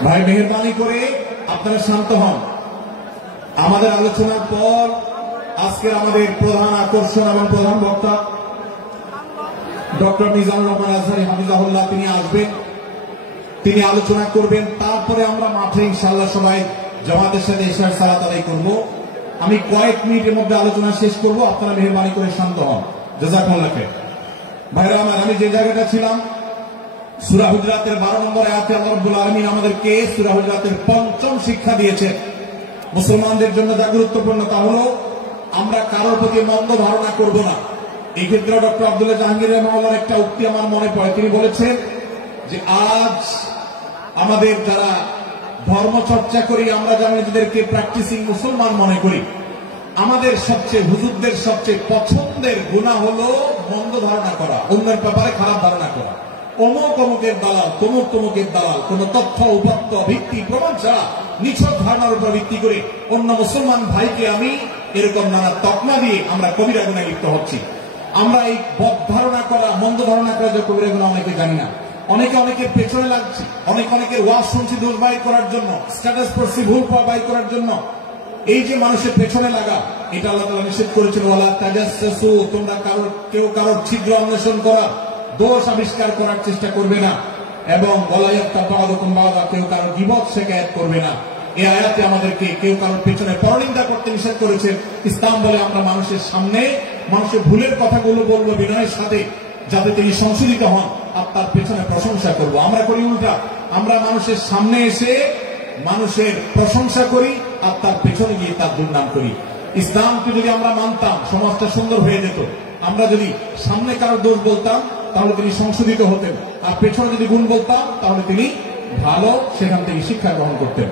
ভাই মেহেরবানি করে আপনারা শান্ত হন। আমাদের আলোচনার পর আজকের আমাদের প্রধান আকর্ষণ এবং প্রধান বক্তা ডক্টর মিজানুর রহমান আজহারী হাফিজাহুল্লাহ তিনি আসবেন, তিনি আলোচনা করবেন। তারপরে আমরা মাঠে ইনশাআল্লাহ সবাই জামাতের সাথে ইশার সালাত আদায় করব। আমি কয়েক মিনিটের মধ্যে আলোচনা শেষ করব, আপনারা মেহেরবানি করে শান্ত হন। জাযাকুমুল্লাহ খাইর। ভাইরা আমার, আমি যে জায়গাটা ছিলাম, সূরা হুজরাতের 12 নম্বর আয়াতে আল্লাহ রাব্বুল আলামিন আমাদেরকে সূরা হুজরাতের পঞ্চম শিক্ষা দিয়েছেন। মুসলমানদের জন্য যা গুরুত্বপূর্ণ তা হলো আমরা কারোর প্রতি মন্দ ধারণা করব না। এই ক্ষেত্রে ডক্টর আব্দুল্লাহ জাহাঙ্গীর রহমাহুল্লাহর একটা উক্তি আমার মনে পড়ে। তিনি বলেছেন যে আজ আমাদের যারা ধর্ম চর্চা করি, আমরা যারা নিজেদেরকে প্র্যাকটিসিং মুসলমান মনে করি, আমাদের সবচেয়ে হুজুরদের সবচেয়ে পছন্দের গুনাহ হলো মন্দ ধারণা করা, অন্যের ব্যাপারে খারাপ ধারণা করা। অমুক অমুকের দালাল, তমুক তমুকের দালাল, কোন তথ্য উপাত্ত ভিত্তি প্রমাণ ছাড়া নিছক ধারণার উপর ভিত্তি করে অন্য মুসলমান ভাইকে আমি এরকম নানা তকমা দিয়ে আমরা কবিরা গুনাহে লিপ্ত হচ্ছি। আমরা এই বদ ধারণা করা, মন্দ ধারণা করা যে কবিরা গুনাহ অনেকে জানি না। অনেকের পেছনে লাগছে, অনেকের ওয়াজ শুনছি দোষ বাই করার জন্য, স্ট্যাটাস পড়ছি ভুল বাই করার জন্য। এই যে মানুষের পেছনে লাগা, এটা আল্লাহ তাআলা নিষেধ করেছেন, ওয়ালা তাজাসসু, তোমরা কেউ কারোর ছিদ্র অন্বেষণ করা, দোষ আবিষ্কার করার চেষ্টা করবে না, এবং কেউ কারোর গীবত শিকায়াত করবে না। এই আয়াতে আমাদেরকে কেউ কারোর পেছনে পরনিন্দা করতে নিষেধ করেছেন। ইসলাম বলে আমরা মানুষের সামনে মানুষের ভুলের কথাগুলো বলবো বিনয়ের সাথে, যাতে তিনি সংশোধিত হন, আর তার পেছনে প্রশংসা করব। আমরা করি উল্টা, আমরা মানুষের সামনে এসে মানুষের প্রশংসা করি আর তার পেছনে গিয়ে তার দুর্নাম করি। ইসলামকে যদি আমরা মানতাম সমাজটা সুন্দর হয়ে যেত। আমরা যদি সামনে কারোর দোষ বলতাম তাহলে তিনি সংশোধিত হতেন, আর পেছনে যদি গুণ বলতাম তাহলে তিনি ভালো সেখান থেকে শিক্ষা গ্রহণ করতেন।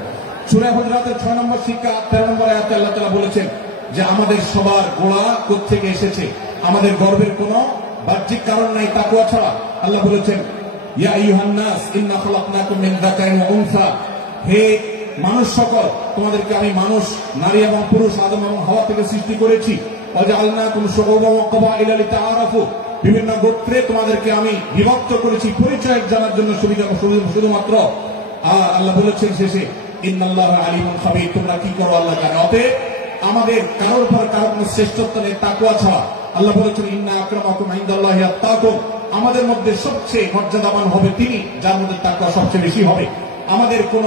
সূরা হুজরাতের 6 নম্বর শিক্ষা 13 নম্বর আয়াতে আল্লাহ তাআলা বলেছেন যে আমাদের সবার গোড়া কোত্থেকে এসেছে, আমাদের গর্বের কোনো বাহ্যিক কারণ নাই তাকওয়া ছাড়া। আল্লাহ বলেছেন, ইয়া আইয়ুহান নাস ইন্না খালাকনাকুম মিন যাকারিন ওয়া উনসা, হে মানুষ সকল, তোমাদেরকে আমি মানুষ, নারী এবং পুরুষ, আদম এবং হাওয়া থেকে সৃষ্টি করেছি। ওয়াজআলনাকুম শুউবান ওয়া ক্বাবাইলা লিতাআরাফু, বিভিন্ন গোত্রে তোমাদেরকে আমি বিভক্ত করেছি পরিচয় জানার জন্য, শুধুমাত্র। আর আল্লাহ বলেছেন শেষে, ইন্নাল্লাহা আলিমুন খাবীর, তোমরা কি করো আল্লাহ জানে। অতএব আমাদের কারোর উপর কারোর কোনো শ্রেষ্ঠত্ব নেই তাকওয়া ছাড়া। আল্লাহ বলেছেন, ইন্না আকরামাকুম ইনদাল্লাহি আত্তাকুম, আমাদের মধ্যে সবচেয়ে মর্যাদাবান হবে তিনি যার মধ্যে তাকওয়া সবচেয়ে বেশি হবে। আমাদের কোন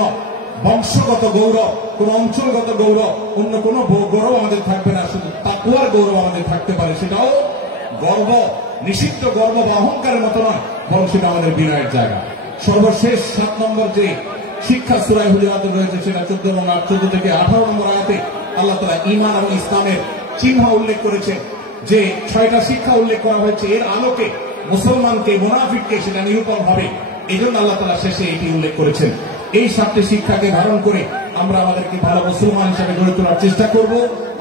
বংশগত গৌরব, কোন অঞ্চলগত গৌরব, অন্য কোন গৌরব আমাদের থাকবে না, শুধু তাকওয়ার গৌরব আমাদের থাকতে পারে। সেটাও গর্ব, নিষিদ্ধ গর্ব বা অহংকারের মতো নয়, বরং সেটা আমাদের বিনয়ের জায়গা। সর্বশেষ 7 নম্বর যে শিক্ষা সূরা হুজুরাতে রয়েছে, সেটা 14 থেকে 18 নম্বর আয়াতে আল্লাহ তাআলা ঈমান এবং ইসলামের চিহ্ন উল্লেখ করেছে। যে 6টা শিক্ষা উল্লেখ করা হয়েছে, এর আলোকে মুসলমানকে, মুনাফিককে সেটা নিরূপণ হবে। এই জন্য আল্লাহ তাআলা শেষে এটি উল্লেখ করেছেন। এই 7টি শিক্ষাকে ধারণ করে আমরা আমাদেরকে ভালো মুসলমান হিসেবে গড়ে তোলার চেষ্টা করব,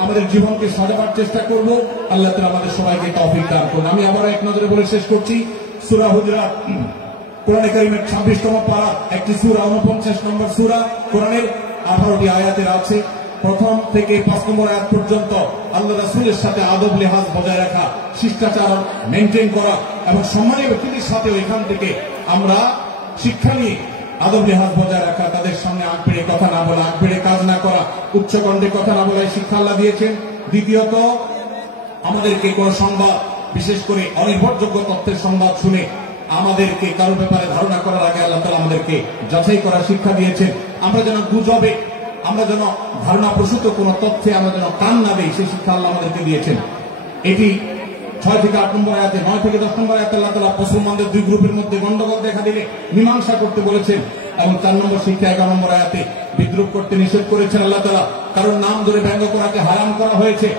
আমাদের জীবনকে সাজাবার চেষ্টা করব। আল্লাহ তাআলা আমাদের সবাইকে তৌফিক দান করুন। আমি আবার এক নজরে বলে শেষ করছি, সূরা হুজুরাত কোরআনে কারীমের 26তম পারা, একটি সূরা, 49 নম্বর সূরা, কোরআনের 18টি আয়াতের আছে। প্রথম থেকে 5 নম্বর আয়াত পর্যন্ত আল্লাহ রাসূলের সাথে আদব লেহাজ বজায় রাখা, শিষ্টাচার মেনটেন করা এবং সম্মানীয় ব্যক্তিদের সাথে এখান থেকে আমরা শিক্ষা নিয়ে আদব লেহাজ বজায় রাখা, তাদের সামনে আগ বেড়ে কথা না বলা, আগ বেড়ে কাজ না করা, উচ্চকণ্ঠে কথা না বলা, শিক্ষা আল্লাহ দিয়েছেন। দ্বিতীয়ত, আমাদেরকে কোন সংবাদ, বিশেষ করে অনির্ভরযোগ্য তথ্যের সংবাদ শুনে আমাদেরকে কারো ব্যাপারে ধারণা করার আগে আল্লাহ তাআলা আমাদেরকে যাচাই করার শিক্ষা দিয়েছেন। আমরা যেন গুজবে, আমরা যেন ধারণা প্রসূত কোন তথ্যে আমরা যেন কান না দেই, সেই শিক্ষা আল্লাহ আমাদেরকে দিয়েছেন। এটি 6 থেকে 8 নম্বর আয়াতে, 9 থেকে 10 নম্বর আয়াতে আল্লাহ তাআলা মুসলমানদের দুই গ্রুপের মধ্যে গন্ডগোল দেখা দিলে মীমাংসা করতে বলেছেন। এবং 4 নম্বর শিক্ষা 11 নম্বর আয়াতে বিদ্রুপ করতে নিষেধ করেছেন আল্লাহ তাআলা, কারণ নাম ধরে ব্যঙ্গ করাকে হারাম করা হয়েছে।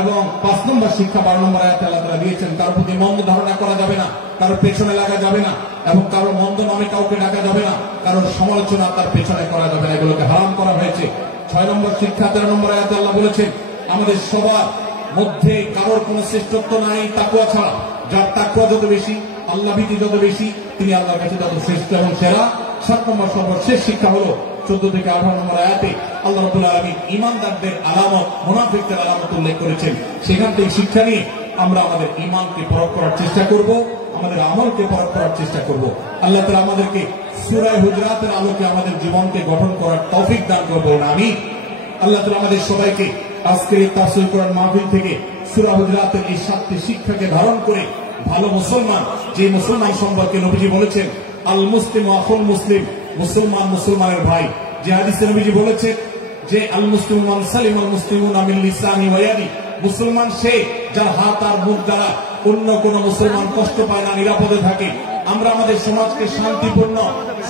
এবং 5 নম্বর শিক্ষা 12 নম্বর আয়াতে আল্লাহ তাআলা দিয়েছেন, কারো প্রতি মন্দ ধারণা করা যাবে না, কারো পেছনে লাগা যাবে না, এবং কারো মন্দ নামে কাউকে ডাকা যাবে না, কারো সমালোচনা তার পেছনে করা যাবে না, এগুলোকে হারাম করা হয়েছে। 6 নম্বর শিক্ষা 13 নম্বর আয়াতে আল্লাহ বলেছেন, আমাদের সবার মধ্যে কারোর কোনো শ্রেষ্ঠত্ব নাই তাকওয়া ছাড়া। যার তাকওয়া যত বেশি, আল্লাহ ভীতি যত বেশি, তিনি আল্লাহর কাছে তত শ্রেষ্ঠ এবং সেরা। 7 নম্বর সর্বশেষ শিক্ষা হলো 14 থেকে 18 নম্বর আয়াতে আল্লাহ রাব্বুল আলামিন ঈমানদারদের আলামত, মুনাফিকদের আলামত উল্লেখ করেছেন। সেখান থেকে শিক্ষা নিয়ে আমরা আমাদের ঈমানকে পরখ করার চেষ্টা করব, আমাদের আমলকে পরখ করার চেষ্টা করব। আল্লাহ তাআলা আমাদেরকে সূরা হুজুরাতের আলোকে আমাদের জীবনকে গঠন করার তৌফিক দান করবেন, আমিন। আল্লাহ তাআলা আমাদের সবাইকে আজকের এই তাফসীর কোরআন মাহফিল থেকে সূরা হুজুরাতের এই 7টি শিক্ষাকে ধারণ করে ভালো মুসলমান, যে মুসলমান সম্পর্কে নবীজি বলেছেন আল মুসলিমু আখুল মুসলিম, মুসলমান মুসলমানের ভাই। যে হাদিসে নবীজি বলেছেন যে আল মুসলিমু মান সালিমাল মুসলিমুনা মিন লিসানি ওয়া ইয়াদি, মুসলমান সে যার হাত আর মুখ দ্বারা অন্য কোন মুসলমান কষ্ট পায় না, নিরাপদে থাকে। আমরা আমাদের সমাজকে শান্তিপূর্ণ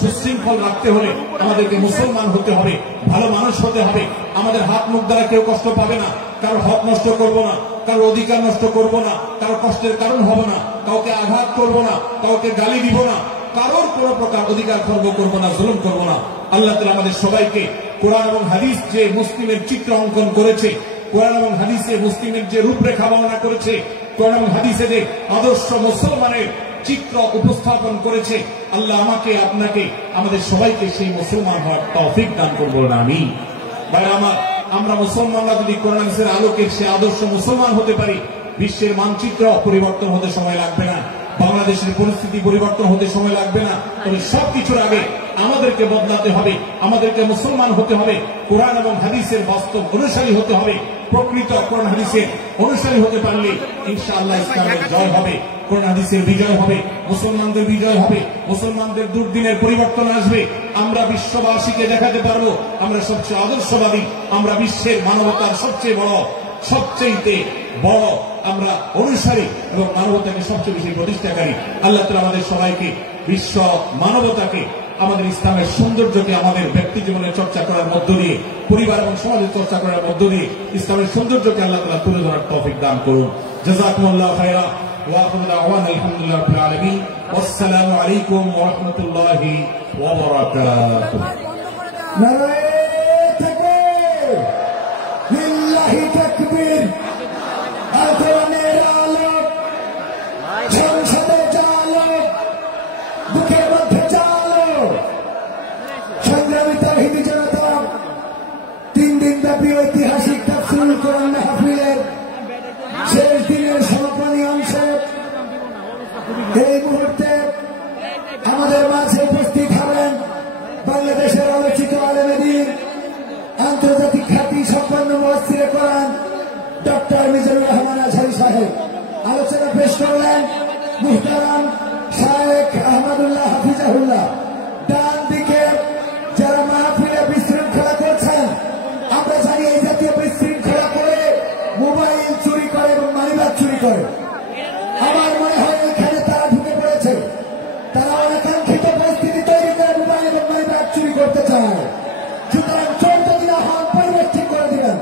সুশৃঙ্খল রাখতে হলে আমাদেরকে মুসলমান হতে হবে, ভালো মানুষ হতে হবে। আমাদের হাত মুখ দ্বারা কেউ কষ্ট পাবে না, কারো হক নষ্ট করব না, কারো অধিকার নষ্ট করব না, কারো কষ্টের কারণ হব না, কাউকে আঘাত করব না, কাউকে গালি দিব না, কারোর কোন প্রকার অধিকার খর্ব করব না, জুলুম করব না। আল্লাহ তাআলা আমাদের সবাইকে কোরআন এবং হাদিস যে মুসলিমের চিত্র অঙ্কন করেছে, কোরআন এবং হাদিসে মুসলিমের যে রূপরেখা বর্ণনা করেছে, কোরআন এবং হাদিসে যে আদর্শ মুসলমানের চিত্র উপস্থাপন করেছে, আল্লাহ আমাকে, আপনাকে, আমাদের সবাইকে সেই মুসলমান হওয়ার তৌফিক দান করবেন, আমিন। ভাই আমার, আমরা মুসলমানরা যদি কোরআন হাদিসের আলোকে সে আদর্শ মুসলমান হতে পারি, বিশ্বের মানচিত্র পরিবর্তন হতে সময় লাগবে না, বাংলাদেশের পরিস্থিতি পরিবর্তন হতে সময় লাগবে না। তবে সবকিছুর আগে আমাদেরকে বদলাতে হবে, আমাদেরকে মুসলমান হতে হবে, কোরআন এবং হাদিসের বাস্তব অনুসারী হতে হবে। প্রকৃত কোরআন হাদিসের অনুসারী হতে পারলে ইনশাআল্লাহ ইসলামের জয় হবে, কোরআন হাদিসের বিজয় হবে, মুসলমানদের বিজয় হবে, মুসলমানদের দুর্দিনের পরিবর্তন আসবে। আমরা বিশ্ববাসীকে দেখাতে পারবো আমরা সবচেয়ে আদর্শবাদী, আমরা বিশ্বের মানবতার সবচেয়ে বড় আমরা অনুসারী এবং মানবতাকে সবচেয়ে বেশি প্রতিষ্ঠাকারী। আল্লাহ তাআলা আমাদের সবাইকে, বিশ্ব মানবতাকে, আমাদের ইসলামের সৌন্দর্যকে আমাদের ব্যক্তি জীবনে চর্চা করার মধ্য দিয়ে, পরিবার এবং সমাজের চর্চা করার মধ্য দিয়ে ইসলামের সৌন্দর্যকে আল্লাহ তাআলা তুলে ধরার তৌফিক দান করুন। জাযাকুমুল্লাহু খায়রা ওয়া আখিরু দাওয়ানা আলহামদুলিল্লাহি রাব্বিল আলামিন। আসসালামু আলাইকুম ওয়া রাহমাতুল্লাহি ওয়া বারাকাতুহু। নারায়ে তাকবীর, লিল্লাহি তাকবীর। আল কোরআনের আলো, সংসদে চালো, বুকের মধ্যে চালো। সংগ্রামী তাওহীদি জনতা, 3 দিন ব্যাপী ঐতিহাসিক তাফসীরুল কোরআন মাহফিলের শেষ দিনের সমাপনী অংশে এই মুহূর্তে আমাদের মাঝে উপস্থিত হবেন বাংলাদেশের আলোচিত আলেমে দ্বীন, আন্তর্জাতিক খ্যাতি সম্পন্ন মুফাসসিরে কোরআন ডক্টর মিজানুর রহমান আজহারী সাহেব। আলোচনা পেশ করলেন মুহতারাম শায়েখ আহমদুল্লাহ হাফিজাহুল্লাহ। ডান দিকে যারা মাহফিলে বিশৃঙ্খলা করছেন, আমরা জানি এই জাতীয় বিশৃঙ্খলা করে মোবাইল চুরি করে এবং মানিব্যাগ চুরি করে। আমার মনে হয় এখানে তারা ঢুকে পড়েছে, তারা অনাকাঙ্ক্ষিত পরিস্থিতি তৈরি করে মোবাইল এবং মানিব্যাগ চুরি করতে চায়। সুতরাং চোর যদি না হন, পরিবেশ ঠিক করে দিবেন।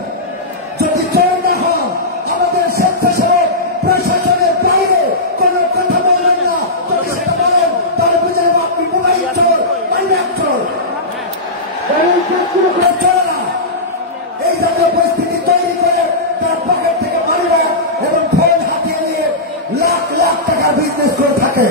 যদি চোর না হন, আমাদের স্বেচ্ছাসেবক প্রশাসনের বাইরে কোন কথা বলবেন না। যদি সেটা বলেন তাহলে বুঝে নেব আপনি মোবাইল চোর, মানিব্যাগ চোর। চলে না, এই জাতীয় পরিস্থিতি তৈরি করে তার পকেট থেকে মানিব্যাগ এবং ফোন হাতিয়ে নিয়ে লাখ লাখ টাকা বিজনেস করে থাকে।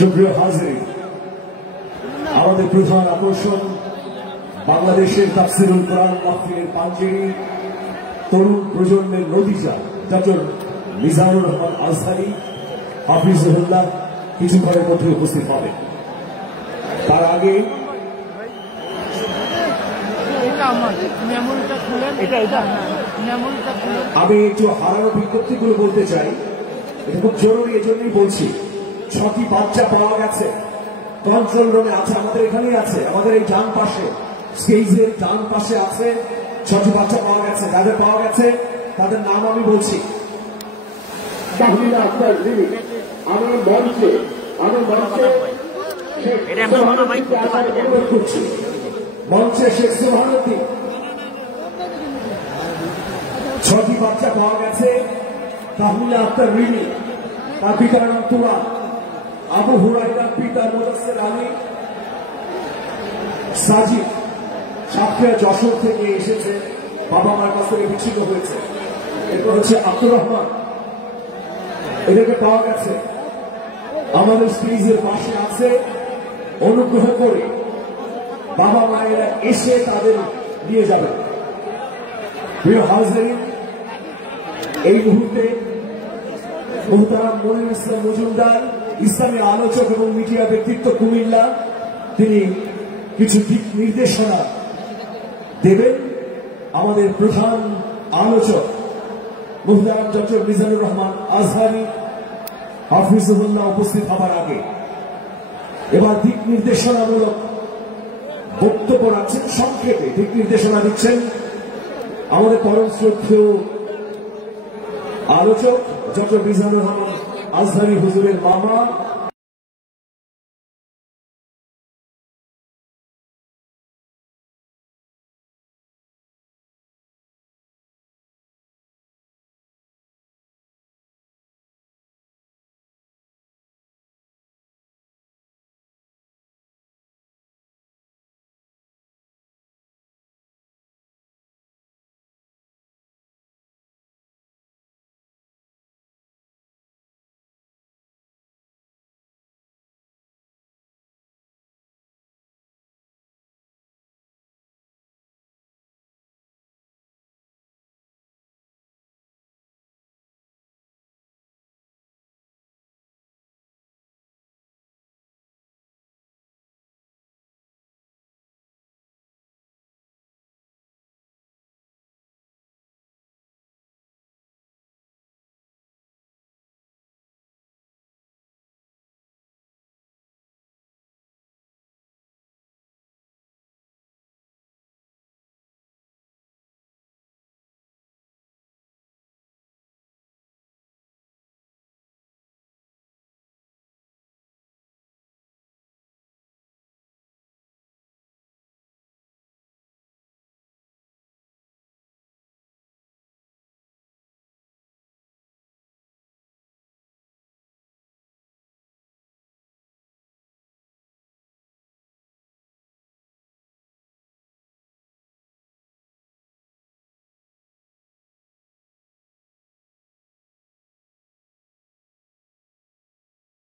সুপ্রিয় হাজির, আমাদের প্রধান আকর্ষণ বাংলাদেশের তাফসিরুল কোরআন মাহফিলের পাঞ্জেরি তরুণ প্রজন্মের নতিজা ডক্টর মিজানুর রহমান আজহারি হাফিজুল্লাহ কিছুক্ষণের মধ্যে উপস্থিত হবেন। তার আগে আমি একটু হারানো বিজ্ঞপ্তিগুলো বলতে চাই, এটা খুব জরুরি, এজন্যই বলছি। 6টি বাচ্চা পাওয়া গেছে, কন্ট্রোল রুমে আছে, আমাদের এখানেই আছে, আমাদের এই ডান পাশে স্টেজের ডান পাশে আছে। 6টি বাচ্চা পাওয়া গেছে। যাদের পাওয়া গেছে তাদের নাম আমি বলছি। মঞ্চে শেখ সুবহানুদ্দিন। 6টি বাচ্চা পাওয়া গেছে। তাহমিনা আক্তার রিমি, তার পিতার নাম তুরান। আবু হুরাইরার পিতা মুদাসসির আলী। সাজিদ সাতক্ষীরা যশোর থেকে এসেছে, বাবা মার কাছ থেকে বিচ্ছিন্ন হয়েছে। এরপর হচ্ছে আব্দুর রহমান, এদেরকে পাওয়া গেছে। আমাদের স্টেজের পাশে আছে। অনুগ্রহ করে বাবা মায়েরা এসে তাদের নিয়ে যাবেন। প্রিয় হাজিরিন, এই মুহূর্তে মোহতারাম মনির ইসলাম মজুমদার, ইসলামী আলোচক এবং মিডিয়া ব্যক্তিত্ব কুমিল্লা, তিনি কিছু দিক নির্দেশনা দেবেন। আমাদের প্রধান আলোচক মোহতারাম ডক্টর মিজানুর রহমান আজহারি হাফিজুল্লাহ উপস্থিত হবার আগে এবার দিক নির্দেশনামূলক বক্তব্য রাখছেন। সংক্ষেপে দিক নির্দেশনা দিচ্ছেন আমাদের পরম শ্রদ্ধেয় আলোচক ডক্টর মিজানুর রহমান আজহারি হুজুরের মামা